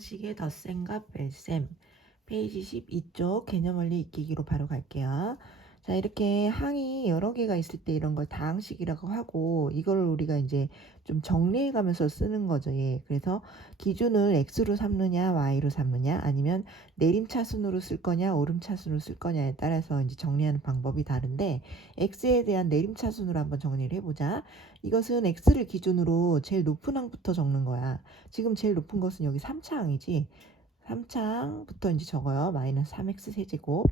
방식의 덧셈과 뺄셈 페이지 12쪽 개념원리 익히기로 바로 갈게요. 자, 이렇게 항이 여러 개가 있을 때 이런 걸 다항식이라고 하고 이걸 우리가 이제 좀 정리해 가면서 쓰는 거죠. 예. 그래서 기준을 x로 삼느냐 y로 삼느냐 아니면 내림차순으로 쓸 거냐 오름차순으로 쓸 거냐에 따라서 이제 정리하는 방법이 다른데 x에 대한 내림차순으로 한번 정리를 해보자. 이것은 x를 기준으로 제일 높은 항부터 적는 거야. 지금 제일 높은 것은 여기 3차 항이지. 3차 항부터 이제 적어요. 마이너스 3x 세제곱.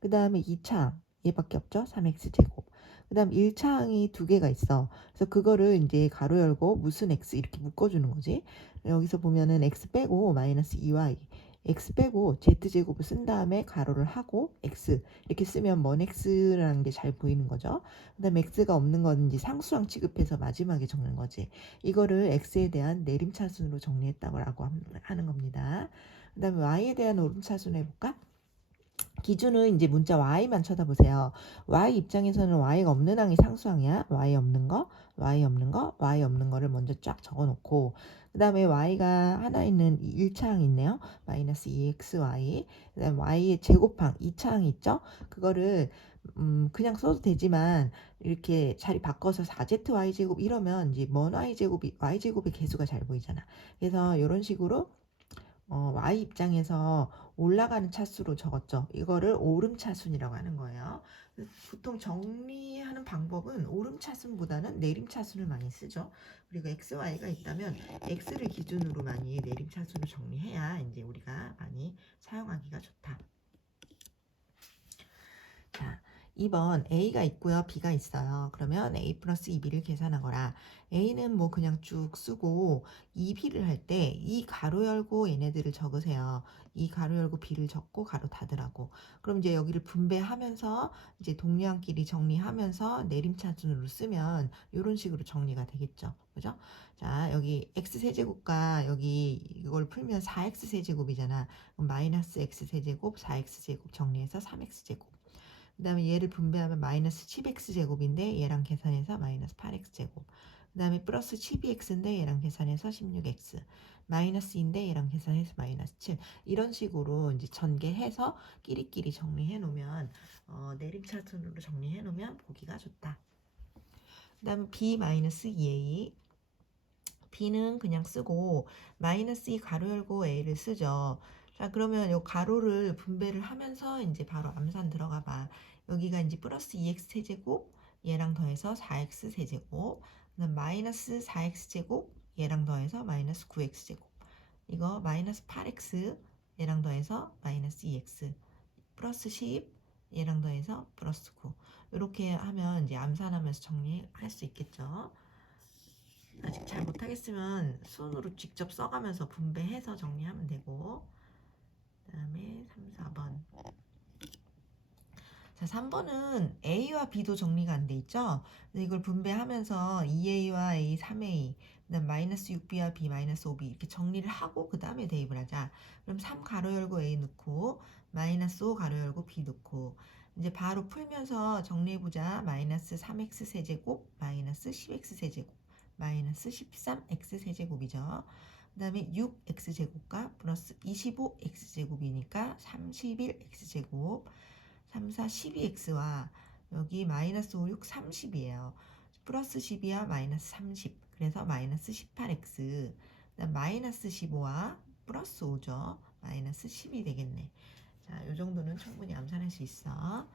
그 다음에 2차 항. 얘밖에 없죠. 3x 제곱. 그 다음 1차 항이 두 개가 있어. 그래서 그거를 이제 가로 열고 무슨 x 이렇게 묶어주는 거지. 여기서 보면은 x 빼고 마이너스 2y. x 빼고 z제곱을 쓴 다음에 가로를 하고 x 이렇게 쓰면 먼 x라는 게 잘 보이는 거죠. 그 다음에 x가 없는 건 이제 상수항 취급해서 마지막에 적는 거지. 이거를 x에 대한 내림차순으로 정리했다고 하는 겁니다. 그 다음에 y에 대한 오름차순 해볼까? 기준은 이제 문자 y만 쳐다보세요. y 입장에서는 y가 없는 항이 상수항이야. y 없는 거, y 없는 거, y 없는 거를 먼저 쫙 적어놓고 그 다음에 y가 하나 있는 1차 항이 있네요. 마이너스 2xy. 그 다음에 y의 제곱항 2차 항이 있죠. 그거를 그냥 써도 되지만 이렇게 자리 바꿔서 4zy제곱 이러면 이제 먼 y제곱의 개수가 잘 보이잖아. 그래서 이런 식으로 y 입장에서 올라가는 차수로 적었죠. 이거를 오름차순이라고 하는 거예요. 보통 정리하는 방법은 오름차순보다는 내림차순을 많이 쓰죠. 그리고 x, y가 있다면 x를 기준으로 많이 내림차순을 정리해야 이제 우리가 많이 사용하기가 좋다. 자, 2번 a가 있고요. b가 있어요. 그러면 a 플러스 2b를 계산하거라. a는 뭐 그냥 쭉 쓰고 2b를 할 때 이 가로 열고 얘네들을 적으세요. 이 가로 열고 b를 적고 가로 닫으라고. 그럼 이제 여기를 분배하면서 이제 동량끼리 정리하면서 내림차순으로 쓰면 이런 식으로 정리가 되겠죠. 그죠? 자, 여기 x세제곱과 여기 이걸 풀면 4x세제곱이잖아. 그럼 마이너스 x세제곱 4x제곱 정리해서 3x제곱. 그 다음에 얘를 분배하면 마이너스 10x제곱인데 얘랑 계산해서 마이너스 8x제곱. 그 다음에 플러스 12x인데 얘랑 계산해서 16x. 마이너스인데 얘랑 계산해서 마이너스 7. 이런 식으로 이제 전개해서 끼리끼리 정리해 놓으면 내림차순으로 정리해 놓으면 보기가 좋다. 그 다음에 b 마이너스 2a. b는 그냥 쓰고 마이너스 2 가로 열고 a를 쓰죠. 자, 그러면 요 가로를 분배를 하면서 이제 바로 암산 들어가 봐. 여기가 이제 플러스 2x 세제곱 얘랑 더해서 4x 세제곱 그다음 마이너스 4x 제곱 얘랑 더해서 마이너스 9x 제곱 이거 마이너스 8x 얘랑 더해서 마이너스 2x 플러스 10 얘랑 더해서 플러스 9 이렇게 하면 이제 암산하면서 정리할 수 있겠죠. 아직 잘 못하겠으면 손으로 직접 써가면서 분배해서 정리하면 되고 그 다음에 3, 4번 자 3번은 A와 B도 정리가 안 돼 있죠. 그래서 이걸 분배하면서 2A와 A, 3A 그다음 마이너스 6B와 B, 마이너스 5B 이렇게 정리를 하고 그 다음에 대입을 하자. 그럼 3 가로 열고 A 넣고 마이너스 5 가로 열고 B 넣고 이제 바로 풀면서 정리해보자. 마이너스 3x 세제곱 마이너스 10x 세제곱 마이너스 13x 세제곱이죠. 그 다음에 6x 제곱과 플러스 25x 제곱이니까 31x 제곱 3, 4, 12x와 여기 마이너스 5, 6, 30이에요. 플러스 12와 마이너스 30 그래서 마이너스 18x 그다음 마이너스 15와 플러스 5죠. 마이너스 10이 되겠네. 자, 요 정도는 충분히 암산할 수 있어.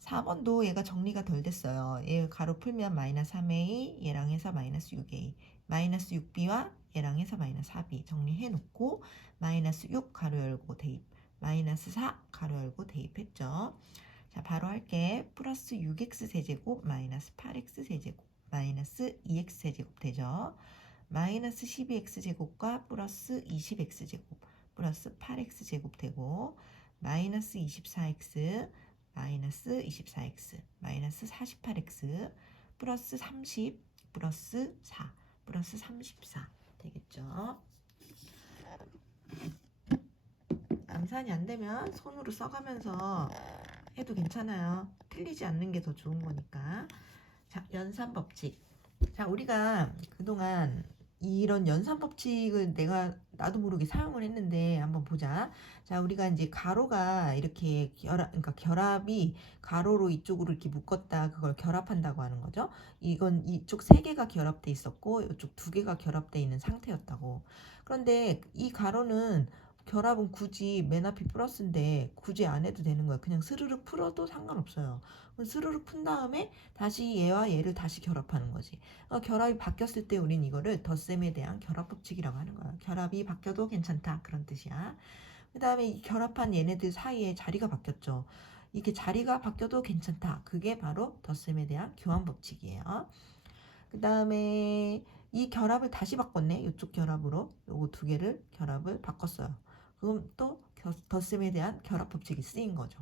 4번도 얘가 정리가 덜 됐어요. 얘 가로 풀면 마이너스 3a 얘랑 해서 마이너스 6a 마이너스 6b와 얘랑 해서 마이너스 4b 정리해 놓고 마이너스 6 가로 열고 대입 마이너스 4 가로 열고 대입했죠. 자, 바로 할게. 플러스 6x 세제곱 마이너스 8x 세제곱 마이너스 2x 세제곱 되죠. 마이너스 12x 제곱과 플러스 20x 제곱 플러스 8x 제곱 되고 마이너스 24x 마이너스 24x 마이너스 48x 플러스 30 플러스 4 플러스 34 되겠죠. 암산이 안 되면 손으로 써가면서 해도 괜찮아요. 틀리지 않는 게 더 좋은 거니까. 자, 연산 법칙. 자, 우리가 그동안 이런 연산 법칙을 나도 모르게 사용을 했는데 한번 보자. 자, 우리가 이제 가로가 이렇게 그러니까 결합이 가로로 이쪽으로 이렇게 묶었다. 그걸 결합한다고 하는 거죠. 이건 이쪽 세 개가 결합돼 있었고 이쪽 두 개가 결합돼 있는 상태였다고. 그런데 이 가로는 결합은 굳이 맨 앞이 플러스인데 굳이 안 해도 되는 거야. 그냥 스르륵 풀어도 상관없어요. 스르륵 푼 다음에 다시 얘와 얘를 다시 결합하는 거지. 결합이 바뀌었을 때 우린 이거를 덧셈에 대한 결합 법칙이라고 하는 거야. 결합이 바뀌어도 괜찮다 그런 뜻이야. 그 다음에 이 결합한 얘네들 사이에 자리가 바뀌었죠. 이게 자리가 바뀌어도 괜찮다. 그게 바로 덧셈에 대한 교환 법칙이에요. 그 다음에 이 결합을 다시 바꿨네. 이쪽 결합으로 요거 두 개를 결합을 바꿨어요. 그럼 또 덧셈에 대한 결합 법칙이 쓰인 거죠.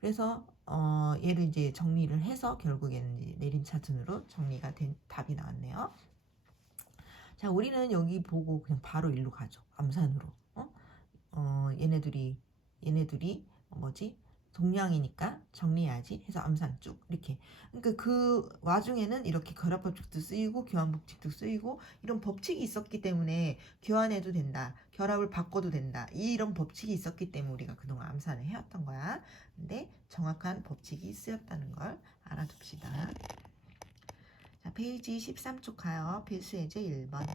그래서 얘를 이제 정리를 해서 결국에는 이제 내림차순으로 정리가 된 답이 나왔네요. 자, 우리는 여기 보고 그냥 바로 일로 가죠. 암산으로. 얘네들이 뭐지? 동량이니까 정리해야지 해서 암산 쭉 이렇게. 그러니까 그 와중에는 이렇게 결합 법칙도 쓰이고 교환 법칙도 쓰이고 이런 법칙이 있었기 때문에 교환해도 된다. 결합을 바꿔도 된다. 이런 법칙이 있었기 때문에 우리가 그동안 암산을 해왔던 거야. 근데 정확한 법칙이 쓰였다는 걸 알아둡시다. 자, 페이지 13쪽 가요. 필수 예제 1번.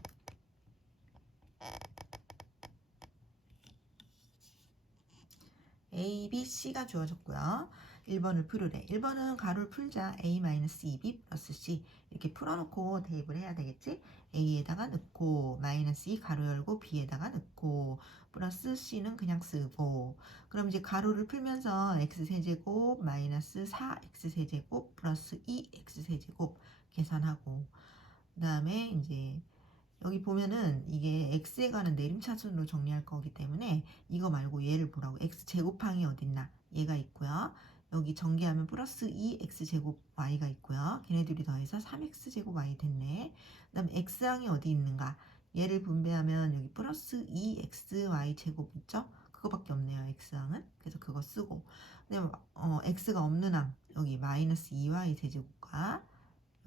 A, B, C가 주어졌고요. 1번을 풀으래. 1번은 가로를 풀자. A-2B 플러스 C 이렇게 풀어놓고 대입을 해야 되겠지? A에다가 넣고 마이너스 2 가로 열고 B에다가 넣고 플러스 C는 그냥 쓰고 그럼 이제 가로를 풀면서 X세제곱 마이너스 4X세제곱 플러스 2X세제곱 계산하고 그 다음에 이제 여기 보면은 이게 x에 관한 내림차순으로 정리할 거기 때문에 이거 말고 얘를 보라고. x제곱항이 어딨나? 얘가 있고요. 여기 전개하면 플러스 2x제곱 y가 있고요. 걔네들이 더해서 3x제곱 y 됐네. 그 다음에 x항이 어디 있는가? 얘를 분배하면 여기 플러스 2xy 제곱 있죠? 그거밖에 없네요. x항은. 그래서 그거 쓰고. 근데 x가 없는 항 여기 마이너스 2y 세제곱과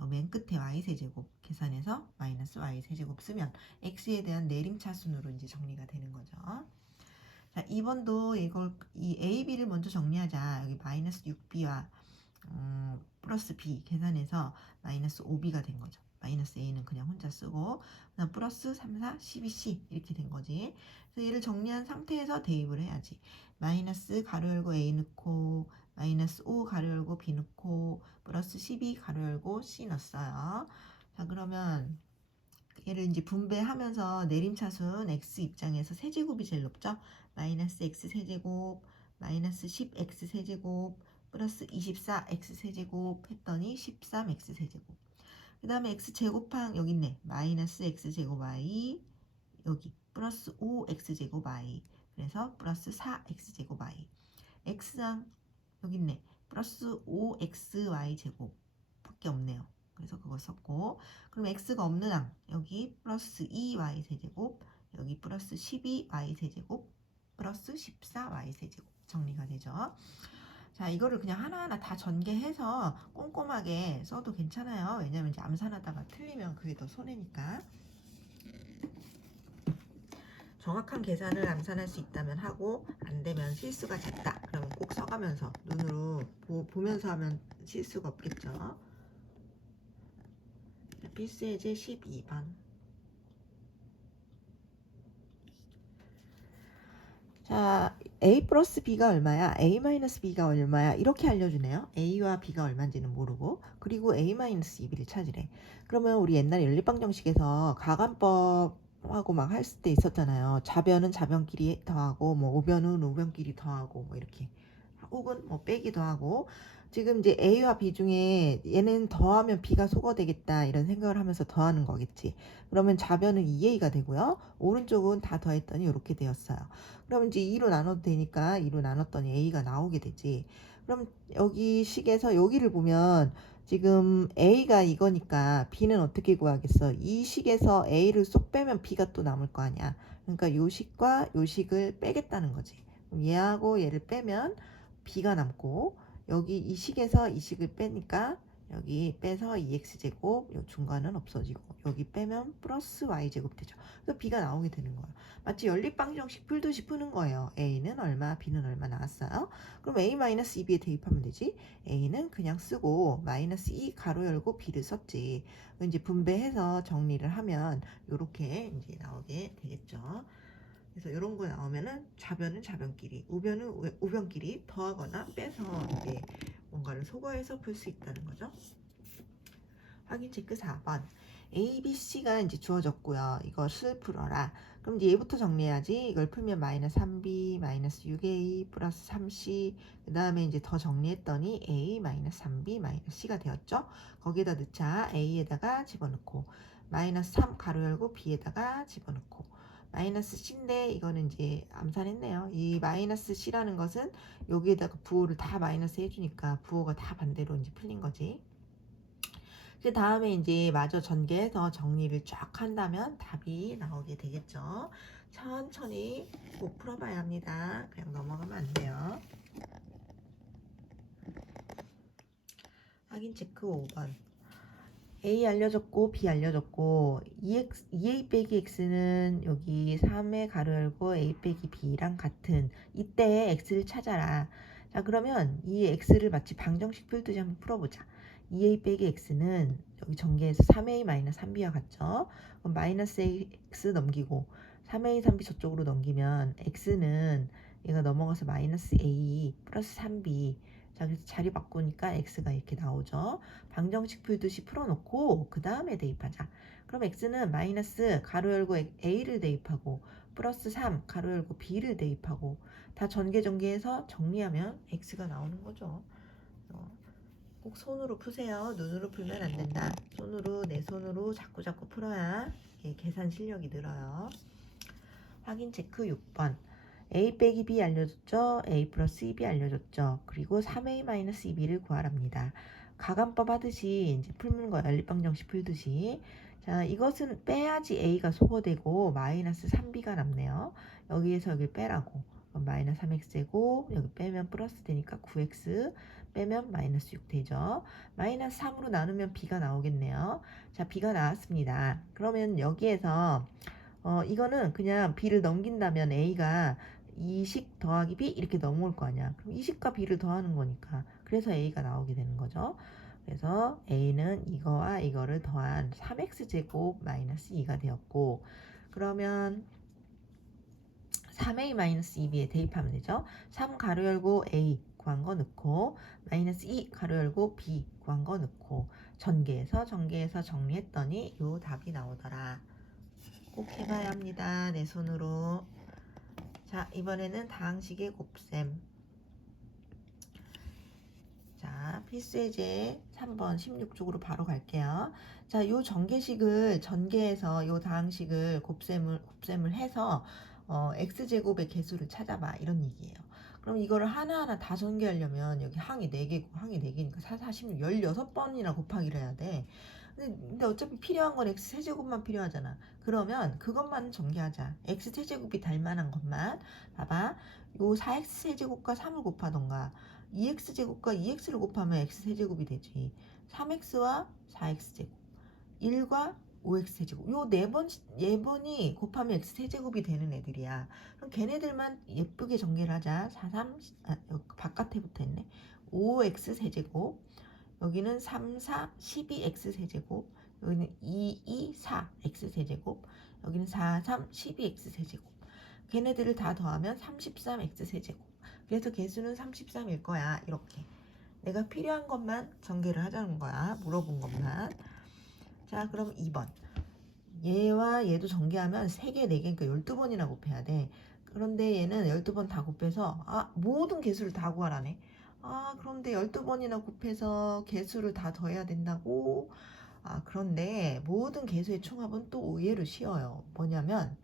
맨 끝에 y세제곱 계산해서 마이너스 y세제곱 쓰면 x에 대한 내림차순으로 이제 정리가 되는 거죠. 자, 2번도 이 a, b를 먼저 정리하자. 여기 마이너스 6b와 플러스 b 계산해서 마이너스 5b가 된 거죠. 마이너스 a는 그냥 혼자 쓰고 그다음 플러스 3, 4, 12c 이렇게 된 거지. 그래서 얘를 정리한 상태에서 대입을 해야지. 마이너스 가로 열고 a 넣고 마이너스 5 가로 열고 b 넣고 플러스 12 가로 열고 c 넣었어요. 자, 그러면 얘를 이제 분배하면서 내림차순 x 입장에서 세제곱이 제일 높죠. 마이너스 x 세제곱 마이너스 10x 세제곱 플러스 24x 세제곱 했더니 13x 세제곱. 그 다음에 x 제곱항 여기 있네. 마이너스 x 제곱 y 여기 플러스 5x 제곱 y 그래서 플러스 4x 제곱 y. x항 여기 있네. 플러스 5xy 제곱 밖에 없네요. 그래서 그거 썼고 그럼 x가 없는 항 여기 플러스 2y 세제곱 여기 플러스 12y 세제곱 플러스 14y 세제곱 정리가 되죠. 자, 이거를 그냥 하나하나 다 전개해서 꼼꼼하게 써도 괜찮아요. 왜냐면 이제 암산하다가 틀리면 그게 더 손해니까. 정확한 계산을 암산할 수 있다면 하고 안 되면 실수가 잦다. 그러면 꼭 써가면서 눈으로 보면서 하면 실수가 없겠죠. 필수 예제 12번. 자, A 플러스 B가 얼마야? A 마이너스 B가 얼마야? 이렇게 알려주네요. A와 B가 얼마인지는 모르고 그리고 A 마이너스 2B를 찾으래. 그러면 우리 옛날 연립방정식에서 가간법하고 막 할 때 있었잖아요. 좌변은 좌변끼리 더하고 뭐 우변은 우변끼리 더하고 뭐 이렇게 혹은 뭐 빼기도 하고 지금 이제 A와 B 중에 얘는 더하면 B가 소거되겠다 이런 생각을 하면서 더하는 거겠지. 그러면 좌변은 2A가 되고요. 오른쪽은 다 더했더니 이렇게 되었어요. 그럼 이제 2로 나눠도 되니까 2로 나눴더니 A가 나오게 되지. 그럼 여기 식에서 여기를 보면 지금 A가 이거니까 B는 어떻게 구하겠어? 이 식에서 A를 쏙 빼면 B가 또 남을 거 아니야. 그러니까 요 식과 요 식을 빼겠다는 거지. 그럼 얘하고 얘를 빼면 B가 남고 여기 이 식에서 이 식을 빼니까 여기 빼서 2x제곱, 요 중간은 없어지고 여기 빼면 플러스 y제곱 되죠. 그래서 b가 나오게 되는 거예요. 마치 연립방정식 풀듯이 푸는 거예요. a는 얼마, b는 얼마 나왔어요. 그럼 a-2b에 대입하면 되지. a는 그냥 쓰고 마이너스 2 가로 열고 b를 썼지. 이제 분배해서 정리를 하면 이렇게 이제 나오게 되겠죠. 그래서 이런 거 나오면은 좌변은 좌변끼리, 우변은 우변끼리 더하거나 빼서 이제 뭔가를 소거해서 풀 수 있다는 거죠. 확인 체크 4번. A, B, C가 이제 주어졌고요. 이것을 풀어라. 그럼 이제 얘부터 정리해야지. 이걸 풀면 마이너스 3B, 마이너스 6A, 플러스 3C, 그 다음에 이제 더 정리했더니 A, 마이너스 3B, 마이너스 C가 되었죠. 거기에다 넣자. A에다가 집어넣고, 마이너스 3 가로 열고 B에다가 집어넣고, 마이너스 C인데 이거는 이제 암산했네요. 이 마이너스 C라는 것은 여기에다가 부호를 다 마이너스 해주니까 부호가 다 반대로 이제 풀린 거지. 그 다음에 이제 마저 전개해서 정리를 쫙 한다면 답이 나오게 되겠죠. 천천히 꼭 풀어봐야 합니다. 그냥 넘어가면 안 돼요. 확인 체크 5번. A 알려줬고 B 알려줬고 2A 빼기 X는 여기 3의 가로 열고 A 빼기 B랑 같은 이때 X를 찾아라. 자, 그러면 이 X를 마치 방정식 풀듯이 한번 풀어보자. 2A 빼기 X는 여기 전개해서 3A-3B와 같죠? 그럼 마이너스 X 넘기고 3A, 3B 저쪽으로 넘기면 X는 얘가 넘어가서 마이너스 A 플러스 3B. 자, 그래서 자리 바꾸니까 X가 이렇게 나오죠. 방정식 풀듯이 풀어놓고 그 다음에 대입하자. 그럼 X는 마이너스 가로 열고 A를 대입하고 플러스 3 가로 열고 B를 대입하고 다 전개해서 정리하면 X가 나오는 거죠. 꼭 손으로 푸세요. 눈으로 풀면 안 된다. 손으로, 내 손으로 자꾸 풀어야 계산 실력이 늘어요. 확인 체크 6번. A 빼기 B 알려줬죠. A 플러스 2B 알려줬죠. 그리고 3A-2B를 구하랍니다. 가감법 하듯이 이제 풀는 거예요. 연립방정식 풀듯이. 자, 이것은 빼야지 A가 소거되고 마이너스 3B가 남네요. 여기에서 여기 빼라고. 그럼 마이너스 3X제곱 여기 빼면 플러스 되니까 9X 빼면 마이너스 6 되죠. 마이너스 3으로 나누면 B가 나오겠네요. 자, B가 나왔습니다. 그러면 여기에서 이거는 그냥 B를 넘긴다면 A가 2식 더하기 B 이렇게 넘어올 거 아니야. 그럼 2식과 B를 더하는 거니까. 그래서 A가 나오게 되는 거죠. 그래서 A는 이거와 이거를 더한 3X제곱 마이너스 2가 되었고, 그러면 3A-2B에 대입하면 되죠. 3 가로 열고 A 구한 거 넣고 마이너스 2 가로 열고 B 구한 거 넣고 전개해서 정리했더니 요 답이 나오더라. 꼭 해봐야 합니다. 내 손으로. 자, 이번에는 다항식의 곱셈. 자, 필수예제 3번 16쪽으로 바로 갈게요. 자, 요 전개식을 전개해서 요 다항식을 곱셈을 해서 x제곱의 개수를 찾아봐 이런 얘기예요. 그럼 이거를 하나하나 다 전개하려면 여기 항이 4개고 항이 4개니까 4, 46, 16번이나 곱하기를 해야 돼. 근데 어차피 필요한 건 x 세제곱만 필요하잖아. 그러면 그것만 전개하자. x 세제곱이 달 만한 것만. 봐봐. 요 4x 세제곱과 3을 곱하던가 2x제곱과 2x를 곱하면 x세제곱이 되지. 3x와 4x제곱 1과 5x세제곱 요 4번이 곱하면 x세제곱이 되는 애들이야. 그럼 걔네들만 예쁘게 전개를 하자. 4, 3, 여기 바깥에 붙어있네. 5x세제곱 여기는 3, 4, 12x세제곱 여기는 2, 2, 4x세제곱 여기는 4, 3, 12x세제곱 걔네들을 다 더하면 33x세제곱 그래서 개수는 33일 거야. 이렇게 내가 필요한 것만 전개를 하자는 거야. 물어본 것만. 자, 그럼 2번 얘와 얘도 전개하면 3개, 4개 그러니까 12번이나 곱해야 돼. 그런데 얘는 12번 다 곱해서 모든 개수를 다 구하라네. 그런데 12번이나 곱해서 개수를 다 더해야 된다고? 그런데 모든 개수의 총합은 또 의외로 쉬워요. 뭐냐면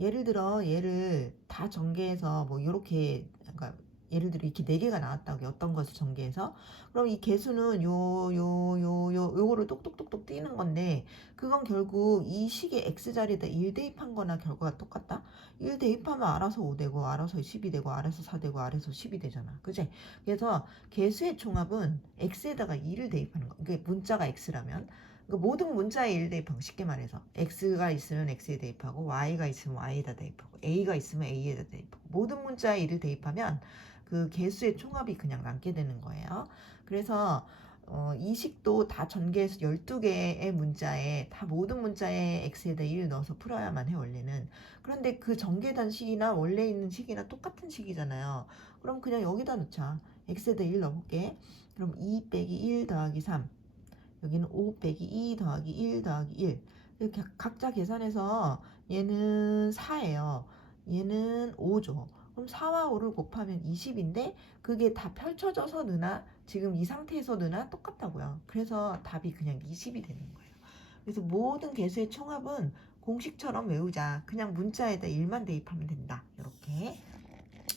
예를 들어 얘를 다 전개해서 뭐 이렇게 그러니까 예를 들어 이렇게 4개가 나왔다고 어떤 것을 전개해서 그럼 이 개수는 요거를 똑똑똑똑 띄는 건데 그건 결국 이 식의 x자리에다 1 대입한 거나 결과가 똑같다. 1 대입하면 알아서 5 되고 알아서 10이 되고 알아서 4 되고 알아서 10이 되잖아. 그지? 그래서 개수의 총합은 x에다가 2를 대입하는 거. 이게 문자가 x라면 그러니까 모든 문자에 1 대입하고 쉽게 말해서 x가 있으면 x에 대입하고 y가 있으면 y에다 대입하고 a가 있으면 a에다 대입하고 모든 문자에 1을 대입하면 그 개수의 총합이 그냥 남게 되는 거예요. 그래서 이 식도 다 전개해서 12개의 문자에 다 모든 문자에 x에다 1을 넣어서 풀어야만 해 원래는. 그런데 그 전개된 식이나 원래 있는 식이나 똑같은 식이잖아요. 그럼 그냥 여기다 넣자. x에다 1 넣어볼게. 그럼 2 빼기 1 더하기 3 여기는 5 빼기 2 더하기 1 더하기 1 이렇게 각자 계산해서 얘는 4예요. 얘는 5죠. 그럼 4와 5를 곱하면 20인데 그게 다 펼쳐져서 느나 지금 이 상태에서 느나 똑같다고요. 그래서 답이 그냥 20이 되는 거예요. 그래서 모든 개수의 총합은 공식처럼 외우자. 그냥 문자에다 1만 대입하면 된다. 이렇게.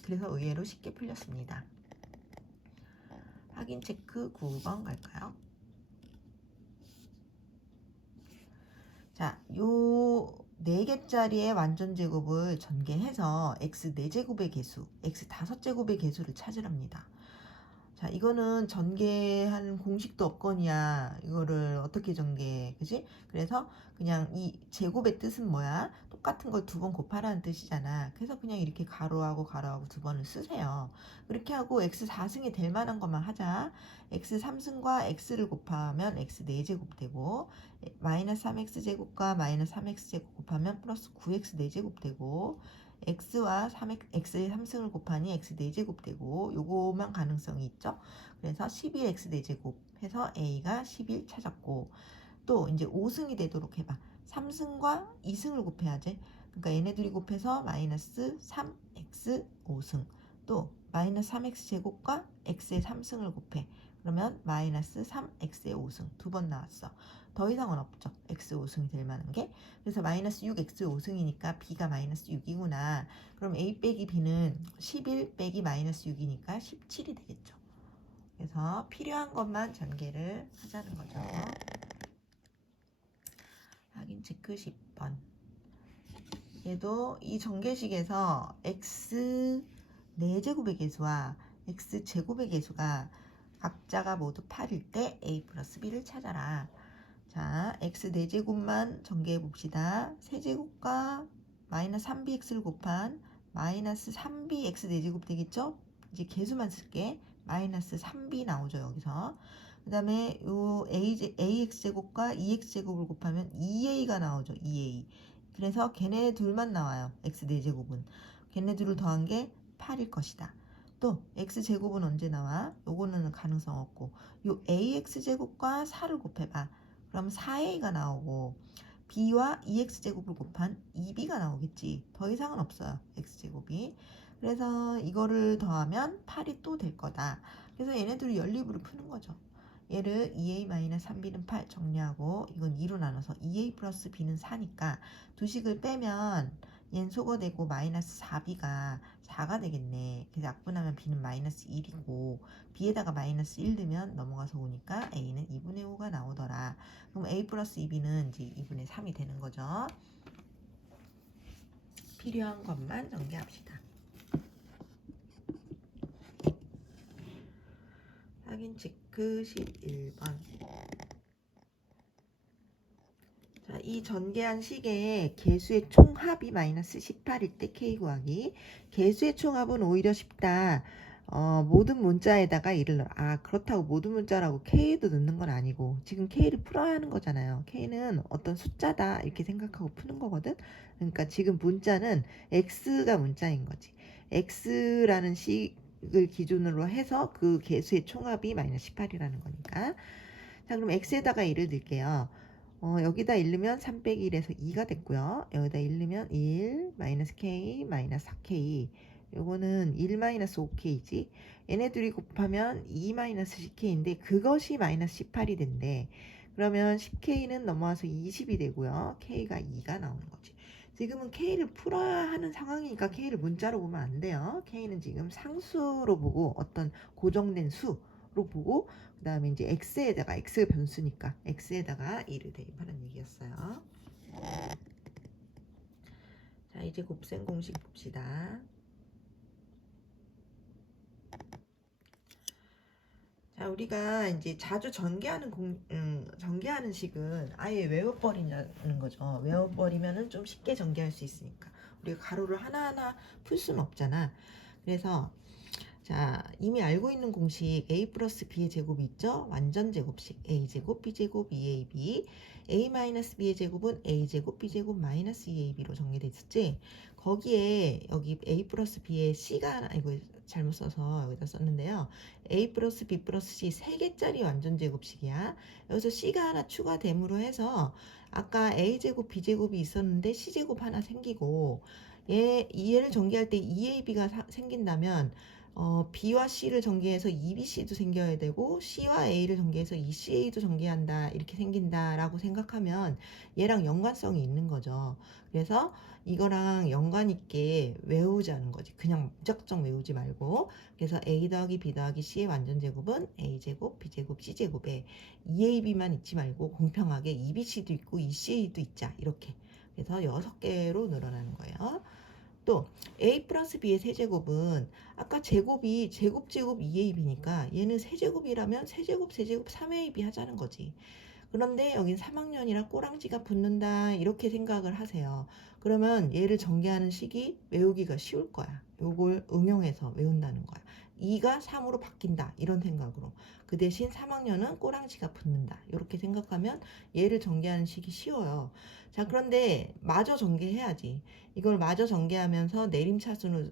그래서 의외로 쉽게 풀렸습니다. 확인 체크 9번 갈까요? 자, 요 4개짜리의 완전 제곱을 전개해서 x 4제곱의 개수, x 5제곱의 개수를 찾으랍니다. 자, 이거는 전개하는 공식도 없거니와 이거를 어떻게 전개해, 그지? 그래서 그냥 이 제곱의 뜻은 뭐야? 똑같은 걸 2번 곱하라는 뜻이잖아. 그래서 그냥 이렇게 가로하고 가로하고 2번을 쓰세요. 그렇게 하고 x 4승이 될 만한 것만 하자. x 3승과 x를 곱하면 x 4제곱 되고 마이너스 3x 제곱과 마이너스 3x 제곱 곱하면 플러스 9x 4제곱 되고 x와 x의 3승을 곱하니 x 4제곱 되고 요거만 가능성이 있죠. 그래서 11x 4제곱 해서 a가 11 찾았고 또 이제 5승이 되도록 해봐. 3승과 2승을 곱해야지. 그러니까 얘네들이 곱해서 마이너스 3x 5승 또 마이너스 3x 제곱과 x의 3승을 곱해. 그러면 마이너스 3x의 5승 2번 나왔어. 더 이상은 없죠. x 5승이 될 만한 게. 그래서 마이너스 6x 5승이니까 b가 마이너스 6이구나. 그럼 a 빼기 b는 11 빼기 마이너스 6이니까 17이 되겠죠. 그래서 필요한 것만 전개를 하자는 거죠. 확인 체크 10번. 얘도 이 전개식에서 x 4제곱의 개수와 x 제곱의 개수가 각자가 모두 8일 때 a 플러스 b를 찾아라. 자, x 4제곱만 전개해 봅시다. 세제곱과 마이너스 3bx를 곱한 마이너스 3bx 4제곱 되겠죠? 이제 개수만 쓸게. 마이너스 3b 나오죠, 여기서. 그 다음에 요 ax제곱과 2x제곱을 곱하면 2a가 나오죠, 2a. 그래서 걔네 둘만 나와요, x 4제곱은. 걔네 둘을 더한 게 8일 것이다. 또 x제곱은 언제 나와? 요거는 가능성 없고 요 ax제곱과 4를 곱해봐. 그럼 4a가 나오고 b와 2x제곱을 곱한 2b가 나오겠지. 더 이상은 없어요, x제곱이. 그래서 이거를 더하면 8이 또 될 거다. 그래서 얘네들을 연립으로 푸는 거죠. 얘를 2a-3b는 8 정리하고 이건 2로 나눠서 2a 플러스 b는 4니까 두 식을 빼면 얘는 소거되고 마이너스 4b가 4가 되겠네. 그래서 약분하면 b는 마이너스 1이고 b에다가 마이너스 1 넣으면 넘어가서 오니까 a는 2분의 5가 나오더라. 그럼 a 플러스 2b는 이제 2분의 3이 되는 거죠. 필요한 것만 전개합시다. 확인 체크 11번. 자, 이 전개한 식의 개수의 총합이 마이너스 18일 때 k 구하기. 개수의 총합은 오히려 쉽다. 모든 문자에다가 1을 넣어. 그렇다고 모든 문자라고 k도 넣는 건 아니고 지금 k를 풀어야 하는 거잖아요. k는 어떤 숫자다 이렇게 생각하고 푸는 거거든. 그러니까 지금 문자는 x가 문자인 거지. x라는 식을 기준으로 해서 그 개수의 총합이 마이너스 18이라는 거니까. 자, 그럼 x에다가 1을 넣을게요. 여기다 1 넣으면 3 빼기 1에서 2가 됐고요. 여기다 1 넣으면 1 마이너스 k 마이너스 4k. 요거는 1 마이너스 5k지. 얘네들이 곱하면 2 마이너스 10k인데 그것이 마이너스 18이 된대. 그러면 10k는 넘어와서 20이 되고요. k가 2가 나오는 거지. 그래서 지금은 K를 풀어야 하는 상황이니까 K를 문자로 보면 안 돼요. K는 지금 상수로 보고 어떤 고정된 수로 보고 그 다음에 이제 X에다가 X 변수니까 X에다가 2를 대입하는 얘기였어요. 자, 이제 곱셈 공식 봅시다. 자, 우리가 이제 자주 전개하는 식은 아예 외워버리는 거죠. 외워버리면은 좀 쉽게 전개할 수 있으니까. 우리가 가로를 하나하나 풀 수는 없잖아. 그래서 자, 이미 알고 있는 공식 a 플러스 b의 제곱이 있죠? 완전 제곱식 a 제곱 b 제곱 2ab a 마이너스 b의 제곱은 a 제곱 b 제곱 마이너스 2ab로 정리돼 있었지? 거기에 여기 a 플러스 b의 c가 하나, 이거 잘못 써서 여기다 썼는데요. a 플러스 b 플러스 c 3개짜리 완전 제곱식이야. 여기서 c가 하나 추가됨으로 해서 아까 a 제곱 b 제곱이 있었는데 c 제곱 하나 생기고 얘를 전개할 때 2ab가 생긴다면 B와 C를 전개해서 2BC도 생겨야 되고 C와 A를 전개해서 2CA도 전개한다 이렇게 생긴다라고 생각하면 얘랑 연관성이 있는 거죠. 그래서 이거랑 연관 있게 외우자는 거지. 그냥 무작정 외우지 말고. 그래서 A 더하기 B 더하기 C의 완전 제곱은 A제곱, B제곱, C제곱에 2AB만 있지 말고 공평하게 2BC도 있고 2CA도 있자 이렇게. 그래서 6개로 늘어나는 거예요. 또 a 플러스 b의 세제곱은 아까 제곱이 제곱 2ab니까 얘는 세제곱이라면 세제곱 3ab 하자는 거지. 그런데 여긴 3학년이라 꼬랑지가 붙는다 이렇게 생각을 하세요. 그러면 얘를 전개하는 식이 외우기가 쉬울 거야. 요걸 응용해서 외운다는 거야. 2가 3으로 바뀐다 이런 생각으로. 그 대신 3학년은 꼬랑지가 붙는다 이렇게 생각하면 얘를 전개하는 식이 쉬워요. 자, 그런데 마저 전개해야지. 이걸 마저 전개하면서 내림차순으로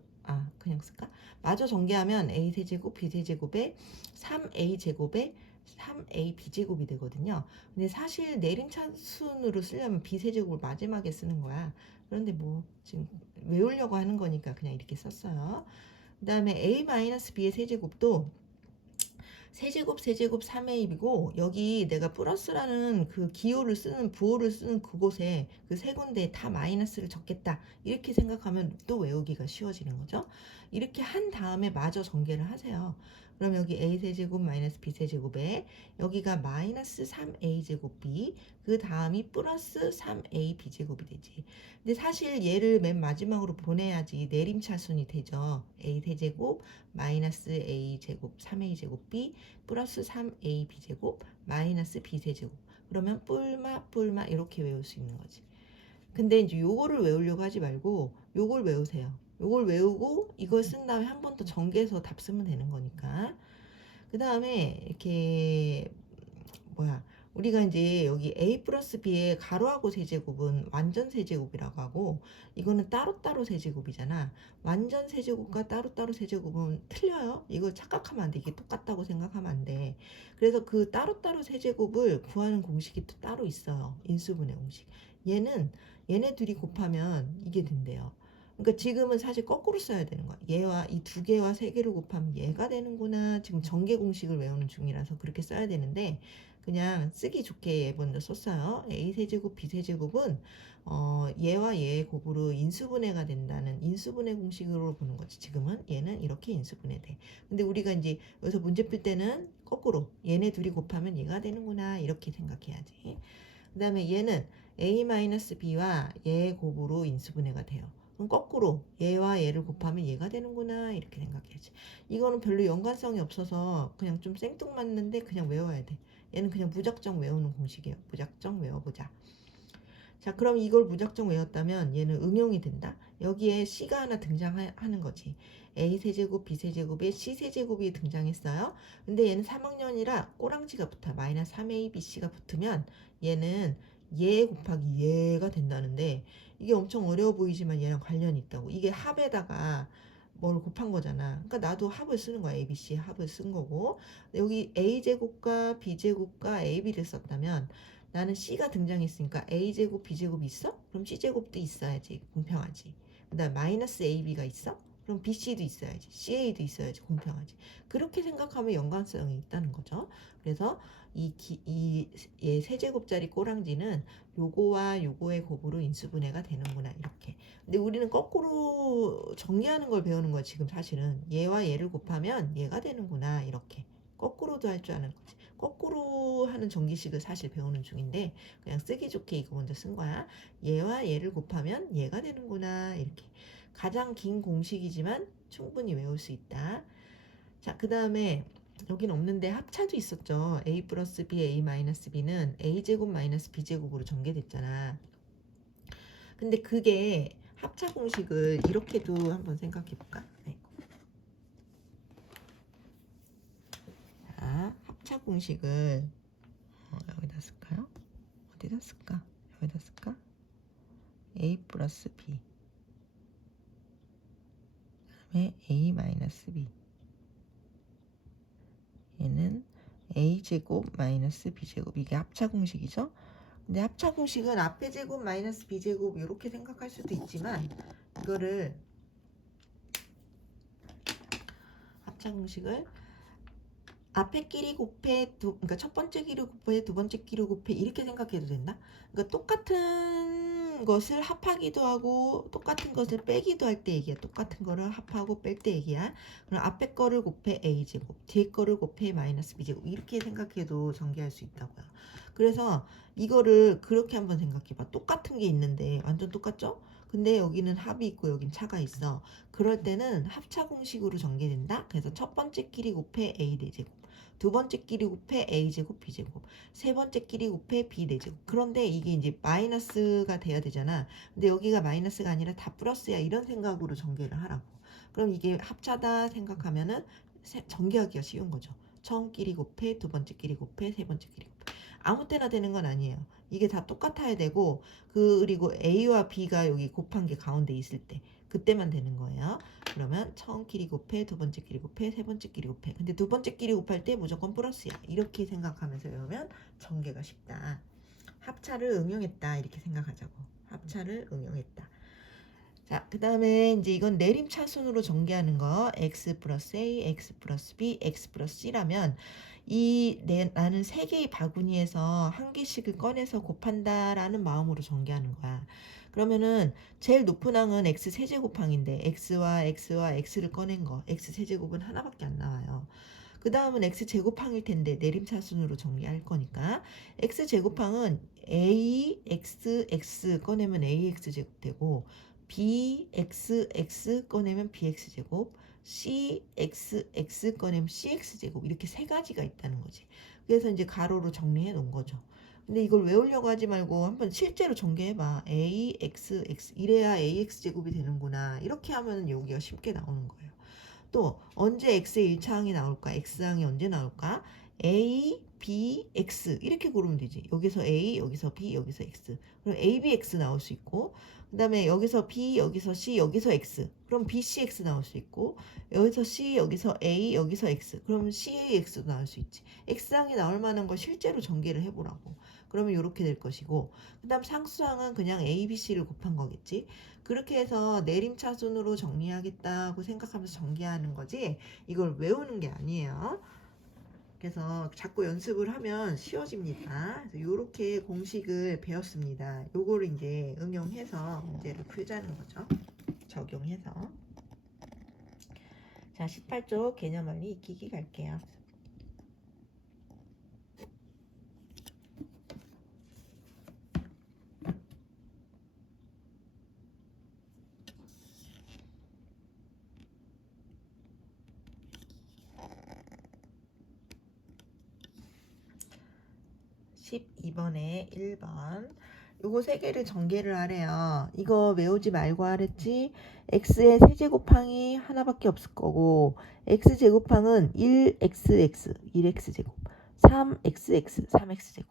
그냥 쓸까? 마저 전개하면 a 세제곱 b 세제곱에 3a 제곱에 3a b제곱이 되거든요. 근데 사실 내림차순으로 쓰려면 b세제곱을 마지막에 쓰는 거야. 그런데 뭐 지금 외우려고 하는 거니까 그냥 이렇게 썼어요. 그 다음에 a-b의 세제곱도 세제곱 3ab이고 여기 내가 플러스라는 그 기호를 쓰는 부호를 쓰는 그곳에 그 세 군데에 다 마이너스를 적겠다 이렇게 생각하면 또 외우기가 쉬워지는 거죠. 이렇게 한 다음에 마저 전개를 하세요. 그럼 여기 a세제곱 마이너스 b세제곱에 여기가 마이너스 3a제곱 b 그 다음이 플러스 3ab제곱이 되지. 근데 사실 얘를 맨 마지막으로 보내야지 내림차순이 되죠. a세제곱 마이너스 a제곱 3a제곱 b 플러스 3ab제곱 마이너스 b세제곱. 그러면 뿔마 이렇게 외울 수 있는 거지. 근데 이제 요거를 외우려고 하지 말고 요걸 외우세요. 요걸 외우고 이걸 쓴 다음에 한 번 더 전개해서 답 쓰면 되는 거니까. 그 다음에 이렇게 우리가 이제 여기 a 플러스 b의 가로하고 세제곱은 완전 세제곱이라고 하고 이거는 따로따로 세제곱이잖아. 완전 세제곱과 따로따로 세제곱은 틀려요. 이걸 착각하면 안 돼. 이게 똑같다고 생각하면 안 돼. 그래서 그 따로따로 세제곱을 구하는 공식이 또 따로 있어요. 인수분해 공식. 얘네 둘이 곱하면 이게 된대요. 그러니까 지금은 사실 거꾸로 써야 되는 거야. 얘와 이 두 개와 세 개를 곱하면 얘가 되는구나. 지금 전개 공식을 외우는 중이라서 그렇게 써야 되는데 그냥 쓰기 좋게 먼저 썼어요. a 세제곱 b 세제곱은 얘와 얘의 곱으로 인수분해가 된다는 인수분해 공식으로 보는 거지. 지금은 얘는 이렇게 인수분해돼. 근데 우리가 이제 여기서 문제 풀 때는 거꾸로 얘네 둘이 곱하면 얘가 되는구나 이렇게 생각해야지. 그 다음에 얘는 a-b와 얘의 곱으로 인수분해가 돼요. 그럼 거꾸로 얘와 얘를 곱하면 얘가 되는구나 이렇게 생각해야지. 이거는 별로 연관성이 없어서 그냥 좀 생뚱맞는데 그냥 외워야 돼. 얘는 그냥 무작정 외우는 공식이에요. 무작정 외워보자. 자, 그럼 이걸 무작정 외웠다면 얘는 응용이 된다. 여기에 C가 하나 등장하는 거지. A세제곱, B세제곱에 C세제곱이 등장했어요. 근데 얘는 3학년이라 꼬랑지가 붙어. 마이너스 3ABC가 붙으면 얘는 얘 곱하기 얘가 된다는데 이게 엄청 어려워 보이지만 얘랑 관련이 있다고. 이게 합에다가 뭘 곱한 거잖아. 그러니까 나도 합을 쓰는 거야. ABC 합을 쓴 거고. 여기 A제곱과 B제곱과 AB를 썼다면 나는 C가 등장했으니까 A제곱, B제곱 있어? 그럼 C제곱도 있어야지. 공평하지. 그 다음 마이너스 AB가 있어? 그럼 BC도 있어야지. CA도 있어야지. 공평하지. 그렇게 생각하면 연관성이 있다는 거죠. 그래서 이 세제곱짜리 꼬랑지는 요거와 요거의 곱으로 인수분해가 되는구나. 이렇게. 근데 우리는 거꾸로 정리하는 걸 배우는 거야. 지금 사실은. 얘와 얘를 곱하면 얘가 되는구나. 이렇게. 거꾸로도 할 줄 아는 거지. 거꾸로 하는 전기식을 사실 배우는 중인데 그냥 쓰기 좋게 이거 먼저 쓴 거야. 얘와 얘를 곱하면 얘가 되는구나. 이렇게. 가장 긴 공식이지만 충분히 외울 수 있다. 자, 그 다음에 여긴 없는데 합차도 있었죠. a 플러스 b, a 마이너스 b는 a제곱 마이너스 b제곱으로 전개됐잖아. 근데 그게 합차 공식을 이렇게도 한번 생각해 볼까? 자, 합차 공식을 여기다 쓸까요? 어디다 쓸까? 여기다 쓸까? a 플러스 b 그다음에 a 마이너스 b 얘는 a제곱 마이너스 b제곱 이게 합차 공식이죠. 근데 합차 공식은 앞에 제곱 마이너스 b제곱 이렇게 생각할 수도 있지만 이거를 합차 공식을 앞에 끼리 곱해 그러니까 첫 번째 끼리 곱해 두 번째 끼리 곱해 이렇게 생각해도 된다. 그러니까 똑같은 것을 합하기도 하고 똑같은 것을 빼기도 할 때 얘기야. 똑같은 거를 합하고 뺄 때 얘기야. 그럼 앞에 거를 곱해 a제곱, 뒤에 거를 곱해 마이너스 b제곱 이렇게 생각해도 전개할 수 있다고요. 그래서 이거를 그렇게 한번 생각해봐. 똑같은 게 있는데 완전 똑같죠? 근데 여기는 합이 있고 여긴 차가 있어. 그럴 때는 합차 공식으로 전개된다. 그래서 첫 번째 끼리 곱해 a 대제곱, 두 번째 끼리 곱해 a제곱 b제곱, 세 번째 끼리 곱해 b 대제곱. 그런데 이게 이제 마이너스가 돼야 되잖아. 근데 여기가 마이너스가 아니라 다 플러스야. 이런 생각으로 전개를 하라고. 그럼 이게 합차다 생각하면은 전개하기가 쉬운 거죠. 처음 끼리 곱해 두 번째 끼리 곱해 세 번째 끼리 곱해. 아무 때나 되는 건 아니에요. 이게 다 똑같아야 되고 그리고 a와 b가 여기 곱한 게 가운데 있을 때 그때만 되는 거예요. 그러면 처음 끼리 곱해 두 번째 끼리 곱해 세 번째 끼리 곱해. 근데 두 번째 끼리 곱할 때 무조건 플러스야. 이렇게 생각하면서 외우면 전개가 쉽다. 합차를 응용했다 이렇게 생각하자고. 합차를 응용했다. 자, 그 다음에 이제 이건 내림차순으로 전개하는 거 x 플러스 a, x 플러스 b, x 플러스 c라면 나는 세 개의 바구니에서 한 개씩을 꺼내서 곱한다라는 마음으로 전개하는 거야. 그러면은 제일 높은 항은 x 세제곱항인데 x와 x를 꺼낸 거 x 세제곱은 하나밖에 안 나와요. 그 다음은 x 제곱항일 텐데 내림차순으로 정리할 거니까 x 제곱항은 ax 꺼내면 ax 제곱 되고 bxx 꺼내면 bx제곱, cxx 꺼내면 cx제곱 이렇게 세 가지가 있다는 거지. 그래서 이제 가로로 정리해 놓은 거죠. 근데 이걸 외우려고 하지 말고 한번 실제로 전개해봐. axx 이래야 ax제곱이 되는구나. 이렇게 하면 여기가 쉽게 나오는 거예요. 또 언제 x의 1차항이 나올까? x항이 언제 나올까? a, b, x 이렇게 고르면 되지. 여기서 a, 여기서 b, 여기서 x. 그럼 a, b, x 나올 수 있고 그 다음에 여기서 b, 여기서 c, 여기서 x. 그럼 b, c, x 나올 수 있고 여기서 c, 여기서 a, 여기서 x. 그럼 c, a, x도 나올 수 있지. x항이 나올 만한 걸 실제로 전개를 해보라고. 그러면 이렇게 될 것이고 그 다음 상수항은 그냥 a, b, c를 곱한 거겠지. 그렇게 해서 내림차순으로 정리하겠다고 생각하면서 전개하는 거지 이걸 외우는 게 아니에요. 그래서 자꾸 연습을 하면 쉬워집니다. 그래서 이렇게 공식을 배웠습니다. 요거를 이제 응용해서 문제를 풀자는 거죠. 적용해서. 자, 18쪽 개념원리 익히기 갈게요. 12번에 1번 요거 세 개를 전개를 하래요. 이거 외우지 말고 하랬지. x의 세제곱항이 하나밖에 없을 거고 x제곱항은 1xx 1x제곱 3xx 3x제곱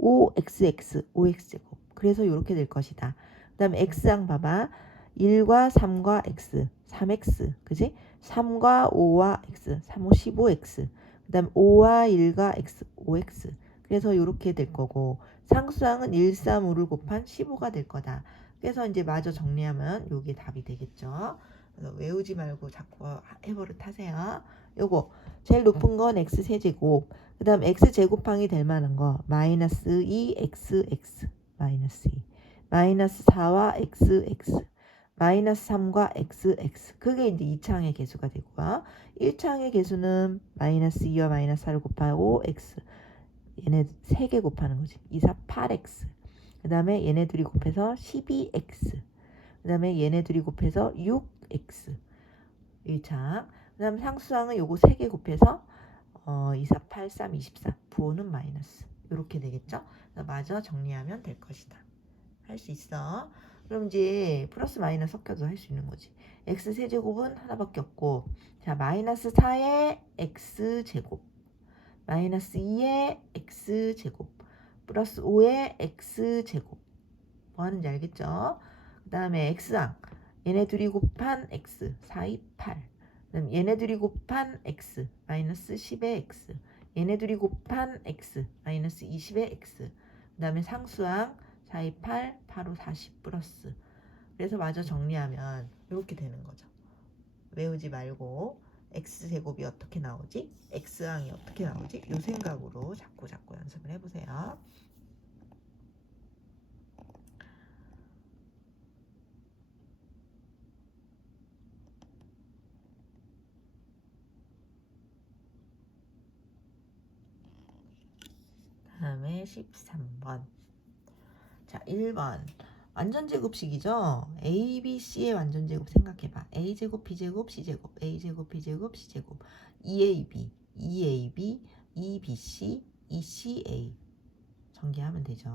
5xx 5x제곱 그래서 이렇게 될 것이다. 그 다음에 x항 봐봐. 1과 3과 x 3x 그지? 3과 5와 x 3, 5, 15x 그 다음 5와 1과 x 5x 그래서 이렇게 될 거고 상수항은 1, 3, 5를 곱한 15가 될 거다. 그래서 이제 마저 정리하면 이게 답이 되겠죠. 그래서 외우지 말고 자꾸 해버릇 하세요. 요거 제일 높은 건 x세제곱, 그 다음 x제곱항이 될 만한 거 마이너스 2xx 마이너스 2, 마이너스 4와 xx, 마이너스 3과 xx. 그게 이제 2차항의 개수가 되고요. 1차항의 개수는 마이너스 2와 마이너스 4를 곱하고 x, 얘네 3개 곱하는 거지. 2, 4, 8x. 그 다음에 얘네 둘이 곱해서 12x. 그 다음에 얘네 둘이 곱해서 6x. 1차항. 그 다음 상수항은 요거 3개 곱해서 2, 4, 8, 3, 24. 부호는 마이너스. 이렇게 되겠죠? 마저 정리하면 될 것이다. 할 수 있어. 그럼 이제 플러스 마이너스 섞여도 할 수 있는 거지. x 세제곱은 하나밖에 없고, 자 마이너스 4의 x제곱, 마이너스 2의 x제곱, 플러스 5의 x제곱. 뭐 하는지 알겠죠? 그 다음에 x항, 얘네 둘이 곱한 x 4, 2, 8. 그다음 얘네 둘이 곱한 x 마이너스 10의 x, 얘네 둘이 곱한 x 마이너스 20의 x. 그 다음에 상수항 4, 2, 8, 8, 5, 40 플러스. 그래서 마저 정리하면 이렇게 되는 거죠. 외우지 말고 x제곱이 어떻게 나오지? x항이 어떻게 나오지? 이 생각으로 자꾸 연습을 해보세요. 다음에 13번. 자, 1번. 완전제곱식이죠? A, B, C의 완전제곱 생각해봐. A제곱, B제곱, C제곱, A제곱, B제곱, C제곱, 2AB, 2AB, 2BC, 2CA. 전개하면 되죠.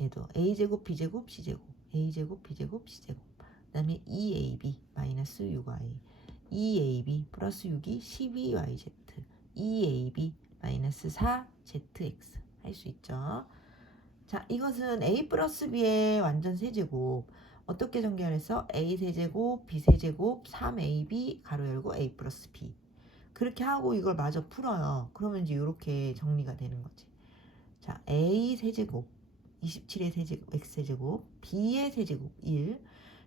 얘도 A제곱, B제곱, C제곱, A제곱, B제곱, C제곱. 그 다음에 2AB 마이너스 6Y, 2AB 플러스 6이 12YZ, 2AB 마이너스 4ZX. 할 수 있죠. 자, 이것은 A 플러스 B의 완전 세제곱. 어떻게 전개하랬어? A 세제곱, B 세제곱, 3AB 가로 열고 A 플러스 B. 그렇게 하고 이걸 마저 풀어요. 그러면 이제 이렇게 정리가 되는 거지. 자, A 세제곱, 27의 세제곱, X 세제곱, B의 세제곱, 1,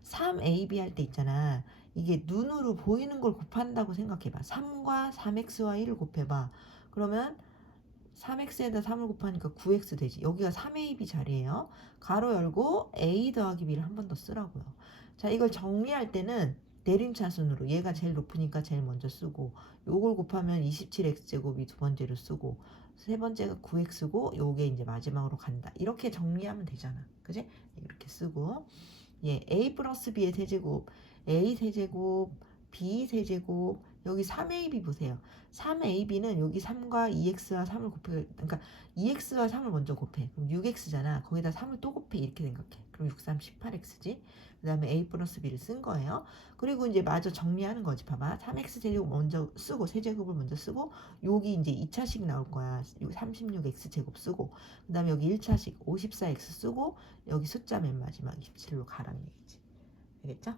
3AB 할 때 있잖아. 이게 눈으로 보이는 걸 곱한다고 생각해봐. 3과 3X와 1을 곱해봐. 그러면 3x에다 3을 곱하니까 9x 되지. 여기가 3ab 자리예요. 가로 열고 a 더하기 b를 한 번 더 쓰라고요. 자, 이걸 정리할 때는 내림차순으로 얘가 제일 높으니까 제일 먼저 쓰고, 요걸 곱하면 27x제곱이 두 번째로 쓰고, 세 번째가 9x고 요게 이제 마지막으로 간다. 이렇게 정리하면 되잖아. 그지? 이렇게 쓰고, 예, a 플러스 b의 세제곱, a 세제곱, b 세제곱, 여기 3ab 보세요. 3ab는 여기 3과 2x와 3을 곱해, 그러니까 2x와 3을 먼저 곱해. 그럼 6x잖아. 거기다 3을 또 곱해. 이렇게 생각해. 그럼 6, 3, 18x지. 그 다음에 a 플러스 b를 쓴 거예요. 그리고 이제 마저 정리하는 거지. 봐봐. 3x 제곱 먼저 쓰고, 세제곱을 먼저 쓰고, 여기 이제 2차식 나올 거야. 36x 제곱 쓰고, 그 다음에 여기 1차식 54x 쓰고, 여기 숫자 맨 마지막 27로 가라는 얘기지. 알겠죠?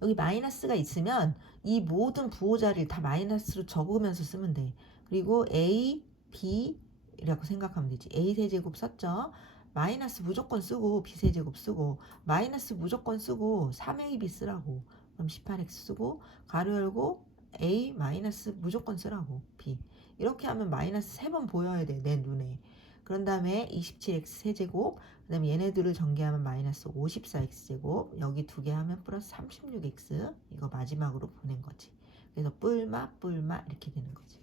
여기 마이너스가 있으면 이 모든 부호 자리를 다 마이너스로 적으면서 쓰면 돼. 그리고 A, B라고 생각하면 되지. A 세제곱 썼죠? 마이너스 무조건 쓰고 B 세제곱 쓰고, 마이너스 무조건 쓰고 3AB 쓰라고. 그럼 18X 쓰고 가로 열고 A 마이너스 무조건 쓰라고. B. 이렇게 하면 마이너스 3번 보여야 돼. 내 눈에. 그런 다음에 27x 세제곱, 그 다음에 얘네들을 전개하면 마이너스 54x제곱, 여기 두 개 하면 플러스 36x, 이거 마지막으로 보낸 거지. 그래서 뿔마 이렇게 되는 거지.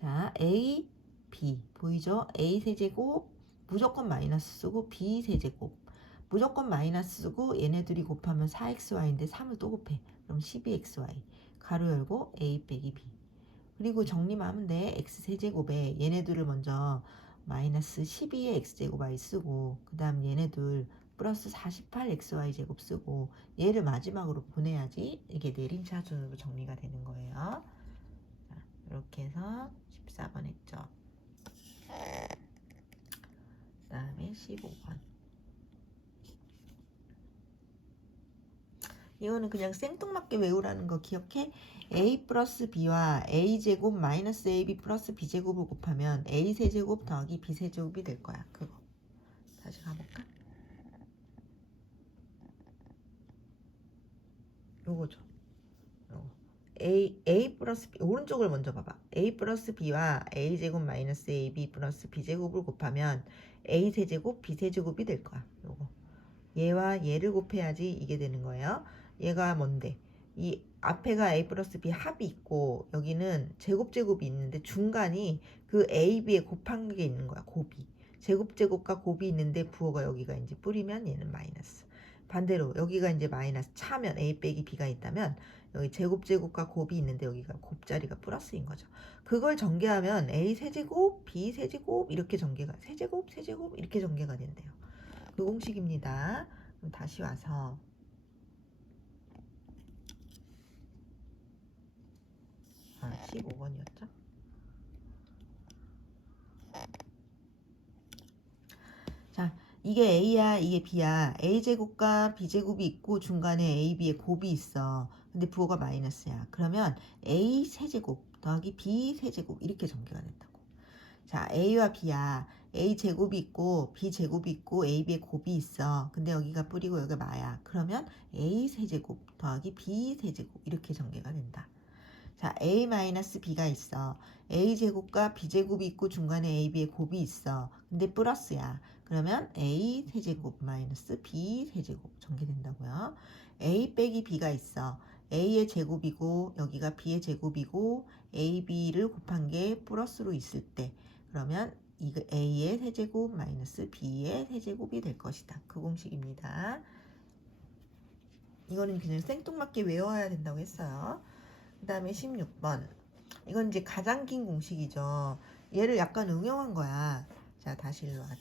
자, a, b 보이죠? a 세제곱 무조건 마이너스 쓰고 b 세제곱 무조건 마이너스 쓰고 얘네들이 곱하면 4xy인데 3을 또 곱해. 그럼 12xy 가로 열고 a 빼기 b. 그리고 정리만 하면 돼. x 세제곱에 얘네들을 먼저 마이너스 12의 x제곱 y 쓰고, 그 다음 얘네들 플러스 48xy 제곱 쓰고, 얘를 마지막으로 보내야지 이게 내림차순으로 정리가 되는 거예요. 자, 이렇게 해서 14번 했죠. 그 다음에 15번. 이거는 그냥 생뚱맞게 외우라는 거 기억해? a 플러스 b와 a제곱 마이너스 ab 플러스 b제곱을 곱하면 a 세제곱 더하기 b 세제곱이 될 거야. 그거 다시 가볼까? 요거죠. 요거. A 플러스 B, 오른쪽을 먼저 봐봐. A 플러스 B와 A제곱 마이너스 AB 플러스 B제곱을 곱하면 A 세제곱 B 세제곱이 될 거야. 요거. 얘와 얘를 곱해야지 이게 되는 거예요. 얘가 뭔데? 이 앞에가 A 플러스 B 합이 있고 여기는 제곱제곱이 있는데 중간이 그 A, B에 곱한 게 있는 거야. 곱이. 제곱제곱과 곱이 있는데 부호가 여기가 이제 뿌리면 얘는 마이너스. 반대로 여기가 이제 마이너스 차면 A 빼기 B가 있다면 여기 제곱제곱과 곱이 있는데 여기가 곱자리가 플러스인 거죠. 그걸 전개하면 A 세제곱, B 세제곱 이렇게 전개가 세제곱, 세제곱 이렇게 전개가 된대요. 그 공식입니다. 그럼 다시 와서 15번이었죠? 자, 이게 A야, 이게 B야. A제곱과 B제곱이 있고 중간에 A, B에 곱이 있어. 근데 부호가 마이너스야. 그러면 A 세제곱 더하기 B 세제곱 이렇게 전개가 된다고. 자, A와 B야. A 제곱이 있고 B 제곱이 있고 A, B에 곱이 있어. 근데 여기가 뿌리고 여기가 마야. 그러면 A 세제곱 더하기 B 세제곱 이렇게 전개가 된다. 자, A-B가 있어. A제곱과 B제곱이 있고 중간에 A, B에 곱이 있어. 근데 플러스야. 그러면 A 세제곱 마이너스 B 세제곱 전개된다고요. A 빼기 B가 있어. A의 제곱이고 여기가 B의 제곱이고 A, B를 곱한 게 플러스로 있을 때 그러면 이거 A의 세제곱 마이너스 B의 세제곱이 될 것이다. 그 공식입니다. 이거는 그냥 생뚱맞게 외워야 된다고 했어요. 그 다음에 16번. 이건 이제 가장 긴 공식이죠. 얘를 약간 응용한 거야. 자, 다시 일로 와서.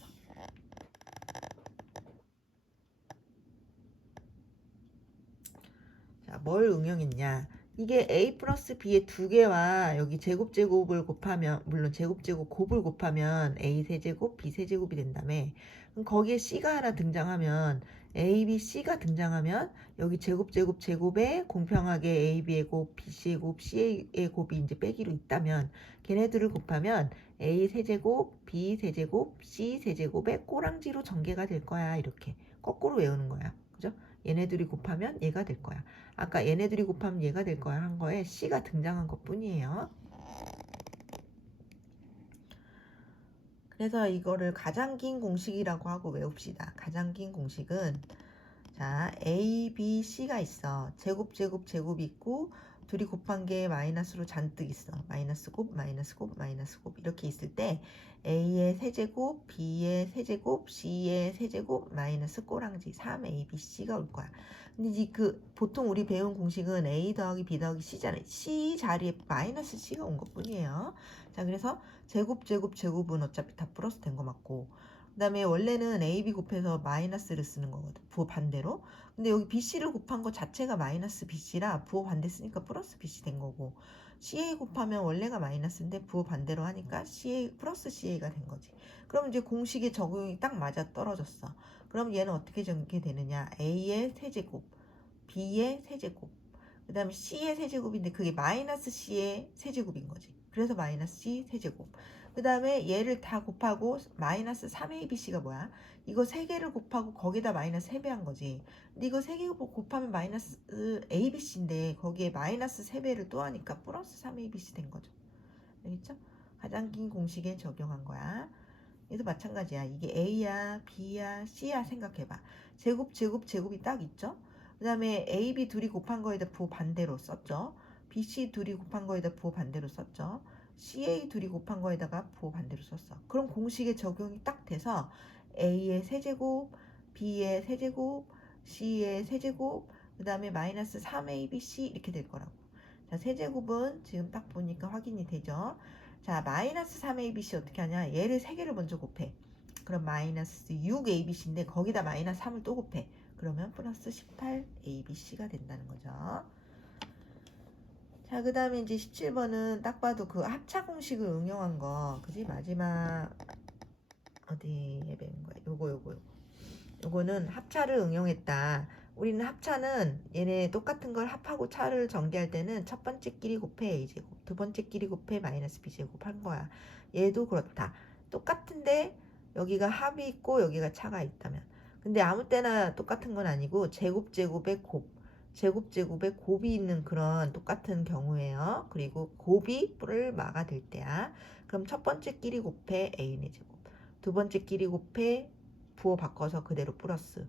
자, 뭘 응용했냐. 이게 A 플러스 B의 두 개와 여기 제곱제곱을 곱하면, 물론 제곱제곱 곱을 곱하면 A 세제곱, B 세제곱이 된다며. 그럼 거기에 C가 하나 등장하면, A, B, C가 등장하면, 여기 제곱제곱 제곱에 공평하게 A, B의 곱, B, C의 곱, C의 곱이 이제 빼기로 있다면, 걔네들을 곱하면 A 세제곱, B 세제곱, C 세제곱의 꼬랑지로 전개가 될 거야. 이렇게. 거꾸로 외우는 거야. 그죠? 얘네들이 곱하면 얘가 될 거야. 아까 얘네들이 곱하면 얘가 될 거야 한 거에 C가 등장한 것 뿐이에요. 그래서 이거를 가장 긴 공식이라고 하고 외웁시다. 가장 긴 공식은 자, A, B, C가 있어. 제곱이 있고 둘이 곱한 게 마이너스로 잔뜩 있어. 마이너스 곱, 마이너스 곱, 마이너스 곱 이렇게 있을 때 A의 세제곱, B의 세제곱, C의 세제곱, 마이너스 꼬랑지 3ABC가 올 거야. 근데 그 보통 우리 배운 공식은 A 더하기 B 더하기 C잖아요. C 자리에 마이너스 C가 온 것 뿐이에요. 자, 그래서 제곱은 어차피 다 플러스 된 거 맞고 그 다음에 원래는 AB 곱해서 마이너스를 쓰는 거거든. 부호 반대로. 근데 여기 BC를 곱한 거 자체가 마이너스 BC라 부호 반대 쓰니까 플러스 BC 된 거고 CA 곱하면 원래가 마이너스인데 부호 반대로 하니까 CA 플러스 CA가 된 거지. 그럼 이제 공식의 적용이 딱 맞아 떨어졌어. 그럼 얘는 어떻게 전개되느냐. A의 세제곱, B의 세제곱, 그 다음에 C의 세제곱인데 그게 마이너스 C의 세제곱인 거지. 그래서 마이너스 C 세제곱. 그 다음에 얘를 다 곱하고 마이너스 3ABC가 뭐야? 이거 3개를 곱하고 거기다 마이너스 3배 한 거지. 근데 이거 3개 곱하면 마이너스 ABC인데 거기에 마이너스 3배를 또 하니까 플러스 3ABC 된 거죠. 알겠죠? 가장 긴 공식에 적용한 거야. 얘도 마찬가지야. 이게 A야, B야, C야 생각해봐. 제곱이 딱 있죠? 그 다음에 A, B 둘이 곱한 거에다 부호 반대로 썼죠. B, C 둘이 곱한 거에다 부호 반대로 썼죠. CA 둘이 곱한 거에다가 부호 반대로 썼어. 그럼 공식의 적용이 딱 돼서 A의 세제곱, B의 세제곱, C의 세제곱, 그 다음에 마이너스 3ABC 이렇게 될 거라고. 자, 세제곱은 지금 딱 보니까 확인이 되죠. 자, 마이너스 3abc 어떻게 하냐? 얘를 3개를 먼저 곱해. 그럼 마이너스 6abc인데 거기다 마이너스 3을 또 곱해. 그러면 플러스 18abc가 된다는 거죠. 자, 그 다음에 이제 17번은 딱 봐도 그 합차 공식을 응용한 거. 그지? 마지막 어디에 배운 거야? 요거는 합차를 응용했다. 우리는 합차는 얘네 똑같은 걸 합하고 차를 전개할 때는 첫 번째 끼리 곱해 A제곱, 두 번째 끼리 곱해 마이너스 B제곱 한 거야. 얘도 그렇다. 똑같은데 여기가 합이 있고 여기가 차가 있다면. 근데 아무 때나 똑같은 건 아니고 제곱의 곱, 제곱에 곱이 있는 그런 똑같은 경우예요. 그리고 곱이 뿔을 마가 될 때야. 그럼 첫 번째 끼리 곱해 a의 제곱, 두 번째 끼리 곱해 부호 바꿔서 그대로 플러스,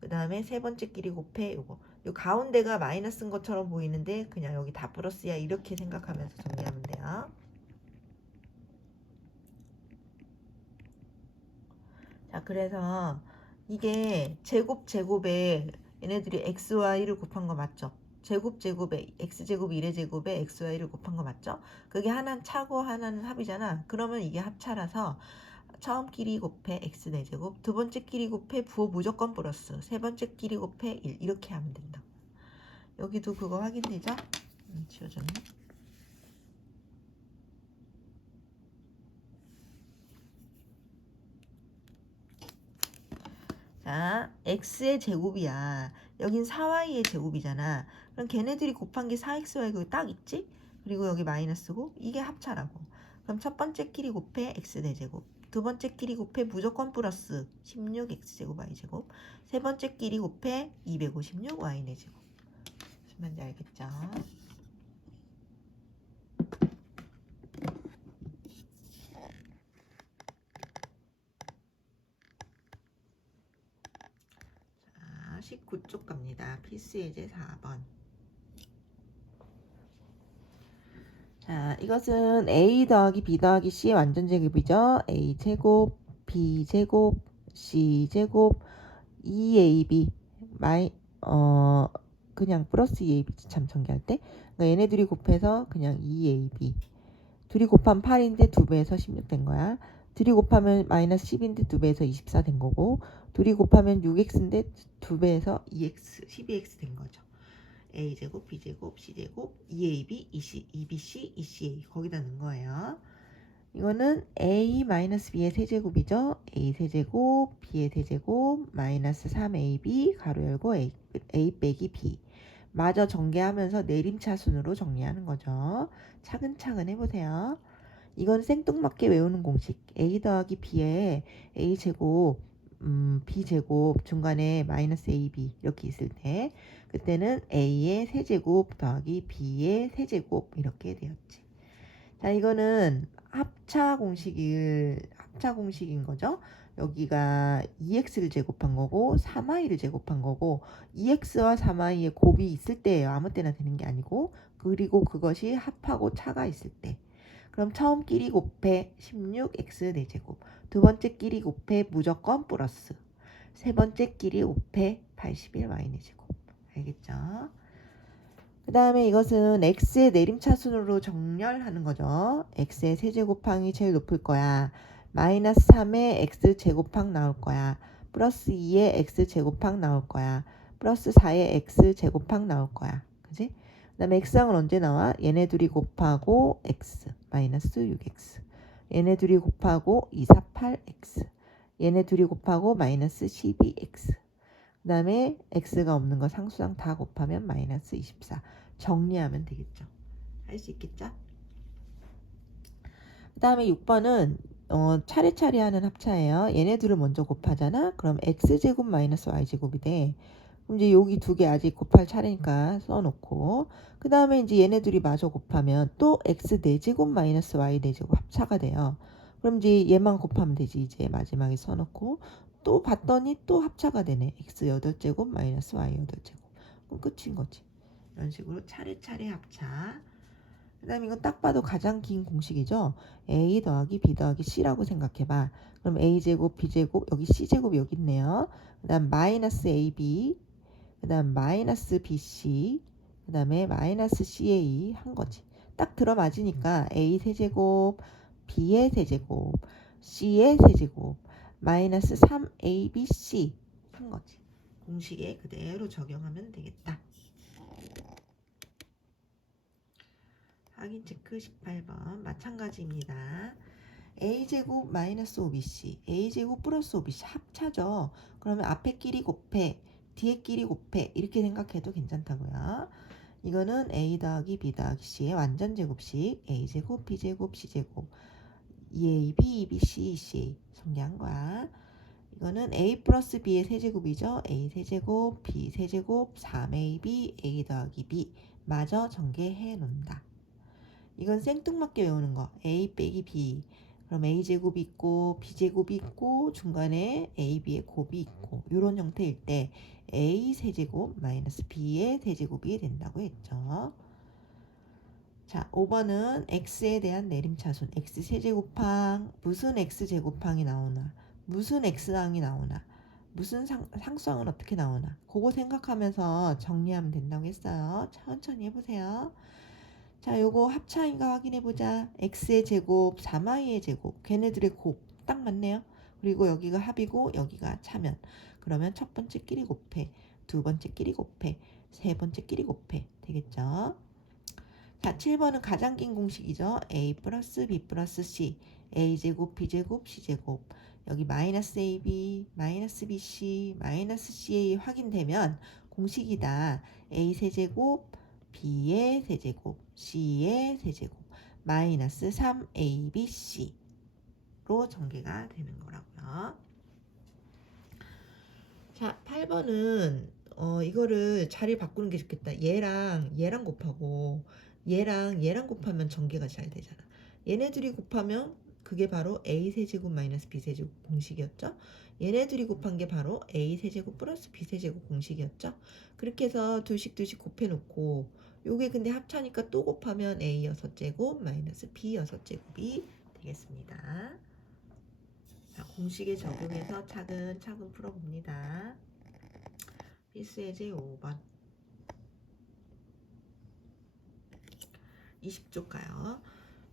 그 다음에 세 번째 끼리 곱해 요거. 요 가운데가 마이너스인 것처럼 보이는데 그냥 여기 다 플러스야, 이렇게 생각하면서 정리하면 돼요. 자, 그래서 이게 제곱에 얘네들이 xy를 곱한 거 맞죠? 제곱에 x제곱 1의 제곱에 xy를 곱한 거 맞죠? 그게 하나는 차고 하나는 합이잖아. 그러면 이게 합차라서 처음 끼리 곱해 x 4제곱, 두 번째 끼리 곱해 부호 무조건 플러스, 세 번째 끼리 곱해 1, 이렇게 하면 된다. 여기도 그거 확인되죠? 지워졌네. 자, x의 제곱이야. 여긴 4y의 제곱이잖아. 그럼 걔네들이 곱한 게 4xy 그거 딱 있지? 그리고 여기 마이너스고 이게 합차라고. 그럼 첫 번째 끼리 곱해 x 4제곱, 두 번째 끼리 곱해 무조건 플러스 16x제곱 y제곱, 세 번째 끼리 곱해 256y 4제곱. 무슨 말인지 알겠죠? 자, 19쪽 갑니다. 필수 예제 4번. 자, 이것은 a 더하기 b 더하기 c의 완전 제곱이죠. a 제곱, b 제곱, c 제곱, 2ab 그냥 플러스 2ab 참 전개할 때. 그러니까 얘네들이 곱해서 그냥 2ab. 둘이 곱하면 8인데 2배에서 16 된 거야. 둘이 곱하면 마이너스 10인데 2배에서 24 된 거고, 둘이 곱하면 6x인데 2배에서 2x, 12x 된 거죠. a제곱, b제곱, c제곱, 2ab, 2bc, 2ca 거기다 넣은 거예요. 이거는 a-b의 세제곱이죠. a 세제곱, b의 세제곱, 마이너스 3ab, 가로 열고 a 빼기 b. 마저 전개하면서 내림차순으로 정리하는 거죠. 차근차근 해보세요. 이건 생뚱맞게 외우는 공식. a 더하기 b에 a제곱, b제곱, 중간에 마이너스 ab 이렇게 있을 때 그때는 a의 세제곱 더하기 b의 세제곱 이렇게 되었지. 자, 이거는 합차 공식인 거죠. 여기가 2x를 제곱한 거고 3y를 제곱한 거고, 2x와 3y의 곱이 있을 때예요. 아무 때나 되는 게 아니고. 그리고 그것이 합하고 차가 있을 때. 그럼 처음 끼리 곱해 16x 4제곱, 두 번째 끼리 곱해 무조건 플러스, 세 번째 끼리 곱해 81y 4제곱. 알겠죠? 그 다음에 이것은 x의 내림차순으로 정렬하는 거죠. x의 세제곱항이 제일 높을 거야. 마이너스 3의 x제곱항 나올 거야. 플러스 2의 x제곱항 나올 거야. 플러스 4의 x제곱항 나올 거야. 그지? 그 다음에 x항은 언제 나와? 얘네 둘이 곱하고 x 마이너스 6x, 얘네 둘이 곱하고 248x, 얘네 둘이 곱하고 마이너스 12x. 그 다음에 x가 없는 거 상수항 다 곱하면 마이너스 24. 정리하면 되겠죠. 할 수 있겠죠? 그 다음에 6번은 차례차례 하는 합차예요. 얘네들을 먼저 곱하잖아. 그럼 x제곱 마이너스 y제곱이 돼. 그럼 이제 여기 두 개 아직 곱할 차례니까 써놓고, 그 다음에 이제 얘네들이 마저 곱하면 또 x 4제곱 마이너스 y 4제곱 합차가 돼요. 그럼 이제 얘만 곱하면 되지. 이제 마지막에 써놓고 또 봤더니 또 합차가 되네. x 8제곱 마이너스 y 8제곱. 그럼 끝인 거지. 이런 식으로 차례차례 합차. 그 다음에 이건 딱 봐도 가장 긴 공식이죠. a 더하기 b 더하기 c라고 생각해봐. 그럼 a제곱, b제곱, 여기 c제곱이 여기 있네요. 그 다음 마이너스 ab, 그 다음 마이너스 bc, 그 다음에 마이너스 ca 한 거지. 딱 들어맞으니까 a 세제곱, b의 세제곱, c의 세제곱, 마이너스 3abc 한 거지. 공식에 그대로 적용하면 되겠다. 확인 체크 18번 마찬가지입니다. a제곱 마이너스 5bc, a제곱 플러스 5bc 합차죠. 그러면 앞에 끼리 곱해, 뒤에 끼리 곱해 이렇게 생각해도 괜찮다고요. 이거는 a 더하기 b 더하기 c의 완전 제곱식, a제곱, b제곱, c제곱, 2ab, 2bc, 2ca 정리한 거야. 이거는 a 플러스 b의 세제곱이죠. a 세제곱, b 세제곱, 3ab, a 더하기 b 마저 전개해 놓는다. 이건 생뚱맞게 외우는 거. a 빼기 b. 그럼 a 제곱이 있고 b 제곱이 있고 중간에 a, b의 곱이 있고 이런 형태일 때 a 세제곱 마이너스 b의 세제곱이 된다고 했죠. 자, 5번은 x에 대한 내림차순. x 세제곱항 무슨 x 제곱항이 나오나 무슨 x항이 나오나 무슨 상수항은 어떻게 나오나 그거 생각하면서 정리하면 된다고 했어요. 천천히 해보세요. 자, 요거 합차인가 확인해보자. x의 제곱, 3y의 제곱. 걔네들의 곱 딱 맞네요. 그리고 여기가 합이고 여기가 차면. 그러면 첫 번째 끼리 곱해. 두 번째 끼리 곱해. 세 번째 끼리 곱해. 되겠죠? 자, 7번은 가장 긴 공식이죠. a 플러스 b 플러스 c. a제곱, b제곱, c제곱. 여기 마이너스 ab, 마이너스 bc, 마이너스 ca 확인되면 공식이다. a 세제곱, b의 세제곱, c의 세제곱, 마이너스 3abc로 전개가 되는 거라고요. 자, 8번은 이거를 자리 바꾸는 게 좋겠다. 얘랑 곱하고 얘랑 곱하면 전개가 잘 되잖아. 얘네들이 곱하면 그게 바로 a 세제곱 마이너스 b 세제곱 공식이었죠. 얘네들이 곱한 게 바로 a 세제곱 플러스 b 세제곱 공식이었죠. 그렇게 해서 둘씩 곱해 놓고 요게 근데 합차니까 또 곱하면 a 6제곱 마이너스 b 6제곱이 되겠습니다. 자, 공식에 적용해서 차근차근 풀어봅니다. 필수의 제 5번 20쪽 가요.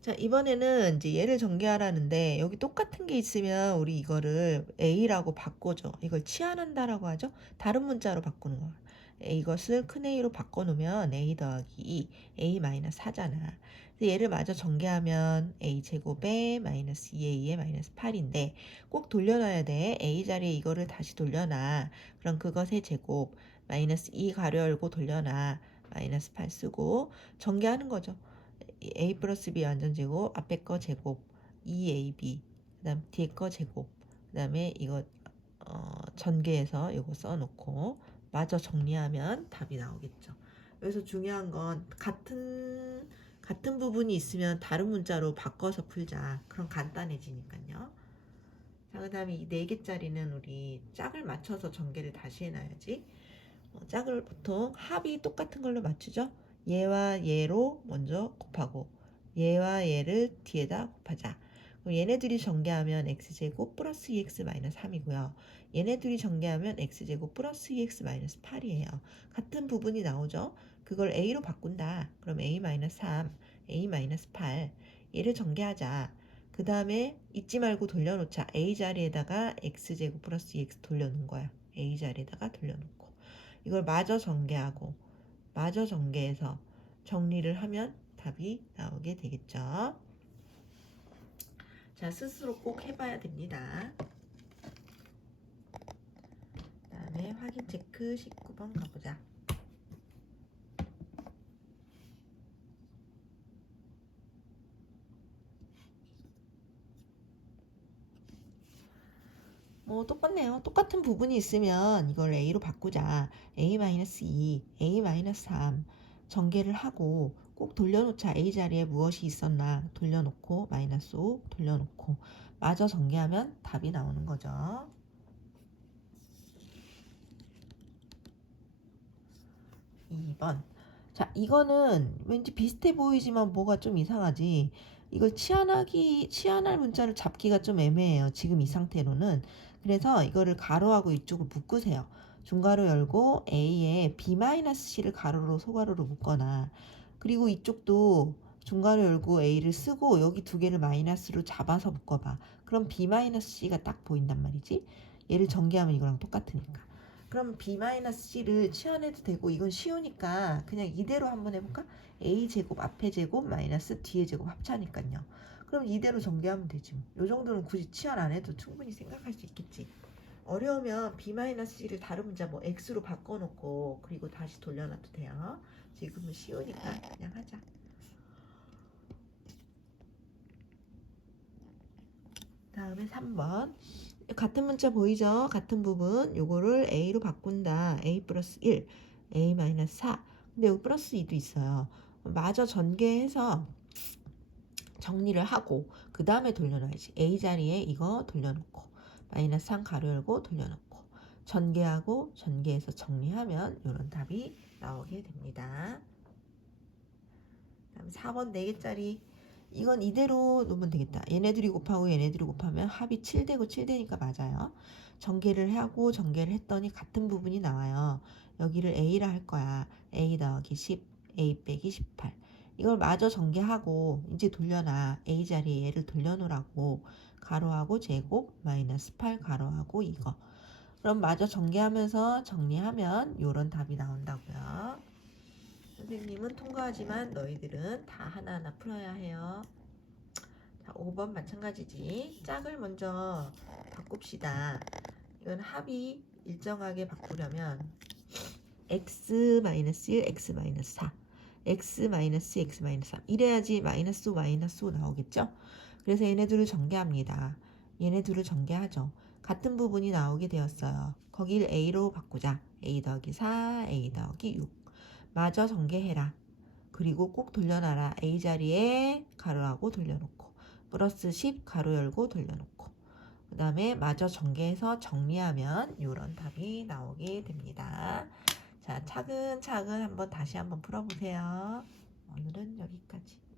자, 이번에는 이제 얘를 전개하라는데 여기 똑같은 게 있으면 우리 이거를 a라고 바꿔줘. 이걸 치환한다라고 하죠. 다른 문자로 바꾸는 거야. 이것을 큰 a로 바꿔놓으면 a 더하기 2, a 마이너스 4잖아. 얘를 마저 전개하면 a 제곱에 마이너스 2a에 마이너스 8인데 꼭 돌려놔야 돼. a 자리에 이거를 다시 돌려놔. 그럼 그것의 제곱 마이너스 2 가로 열고 돌려놔. 마이너스 8 쓰고 전개하는 거죠. a 플러스 b 완전제곱 앞에 거 제곱 2ab 그 다음 뒤에 거 제곱 그 다음에 이거 전개해서 이거 써놓고 마저 정리하면 답이 나오겠죠. 여기서 중요한 건 같은 부분이 있으면 다른 문자로 바꿔서 풀자. 그럼 간단해지니까요. 자, 그 다음에 이 4개짜리는 우리 짝을 맞춰서 전개를 다시 해놔야지. 짝을 보통 합이 똑같은 걸로 맞추죠. 얘와 얘로 먼저 곱하고 얘와 얘를 뒤에다 곱하자. 그럼 얘네들이 전개하면 x제곱 플러스 2x 마이너스 3이고요. 얘네들이 전개하면 x제곱 플러스 2x 마이너스 8이에요. 같은 부분이 나오죠. 그걸 a로 바꾼다. 그럼 a 마이너스 3, a 마이너스 8 얘를 전개하자. 그 다음에 잊지 말고 돌려놓자. a 자리에다가 x제곱 플러스 2x 돌려놓은 거야. a 자리에다가 돌려놓고 이걸 마저 전개하고 마저 전개해서 정리를 하면 답이 나오게 되겠죠. 자, 스스로 꼭 해봐야 됩니다. 그 다음에 확인 체크 19번 가보자. 뭐 똑같네요. 똑같은 부분이 있으면 이걸 a로 바꾸자. a-2, a-3 전개를 하고 꼭 돌려놓자. a 자리에 무엇이 있었나 돌려놓고 마이너스 5 돌려놓고 마저 전개하면 답이 나오는 거죠. 2번. 자, 이거는 왠지 비슷해 보이지만 뭐가 좀 이상하지. 이걸 치환할 문자를 잡기가 좀 애매해요. 지금 이 상태로는. 그래서 이거를 가로하고 이쪽을 묶으세요. 중가로 열고 A에 B-C를 가로로 소가로로 묶거나 그리고 이쪽도 중가로 열고 A를 쓰고 여기 두 개를 마이너스로 잡아서 묶어봐. 그럼 B-C가 딱 보인단 말이지. 얘를 전개하면 이거랑 똑같으니까. 그럼 B-C를 치환해도 되고 이건 쉬우니까 그냥 이대로 한번 해볼까? A제곱 앞에 제곱 마이너스 뒤에 제곱 합차니까요. 그럼 이대로 전개하면 되지. 이 정도는 굳이 치환 안 해도 충분히 생각할 수 있겠지. 어려우면 B-C를 다른 문자 뭐 X로 바꿔놓고 그리고 다시 돌려놔도 돼요. 지금은 쉬우니까 그냥 하자. 다음에 3번. 같은 문자 보이죠? 같은 부분 요거를 a로 바꾼다. a 플러스 1, a 마이너스 4. 근데 여기 플러스 2도 있어요. 마저 전개해서 정리를 하고 그 다음에 돌려놔야지. a 자리에 이거 돌려놓고 마이너스 3 가로 열고 돌려놓고 전개하고 전개해서 정리하면 이런 답이 나오게 됩니다. 다음 4번 4개짜리 이건 이대로 놓으면 되겠다. 얘네들이 곱하고 얘네들이 곱하면 합이 7되고 7되니까 맞아요. 전개를 하고 전개를 했더니 같은 부분이 나와요. 여기를 a라 할 거야. a 더하기 10, a 빼기 18. 이걸 마저 전개하고 이제 돌려놔. a 자리에 얘를 돌려놓으라고. 가로하고 제곱 마이너스 8 가로하고 이거. 그럼 마저 전개하면서 정리하면 이런 답이 나온다고요. 선생님은 통과하지만 너희들은 다 하나하나 풀어야 해요. 자, 5번 마찬가지지. 짝을 먼저 바꿉시다. 이건 합이 일정하게 바꾸려면 x-1, x-4 x-2, x-3 이래야지 마이너스 마이너스 나오겠죠? 그래서 얘네들을 전개합니다. 얘네들을 전개하죠. 같은 부분이 나오게 되었어요. 거길 a로 바꾸자. a 더하기 4, a 더하기 6 마저 전개해라. 그리고 꼭 돌려놔라. a 자리에 가로하고 돌려놓고 플러스 10 가로 열고 돌려놓고 그 다음에 마저 전개해서 정리하면 이런 답이 나오게 됩니다. 자, 차근차근 다시 한번 풀어보세요. 오늘은 여기까지.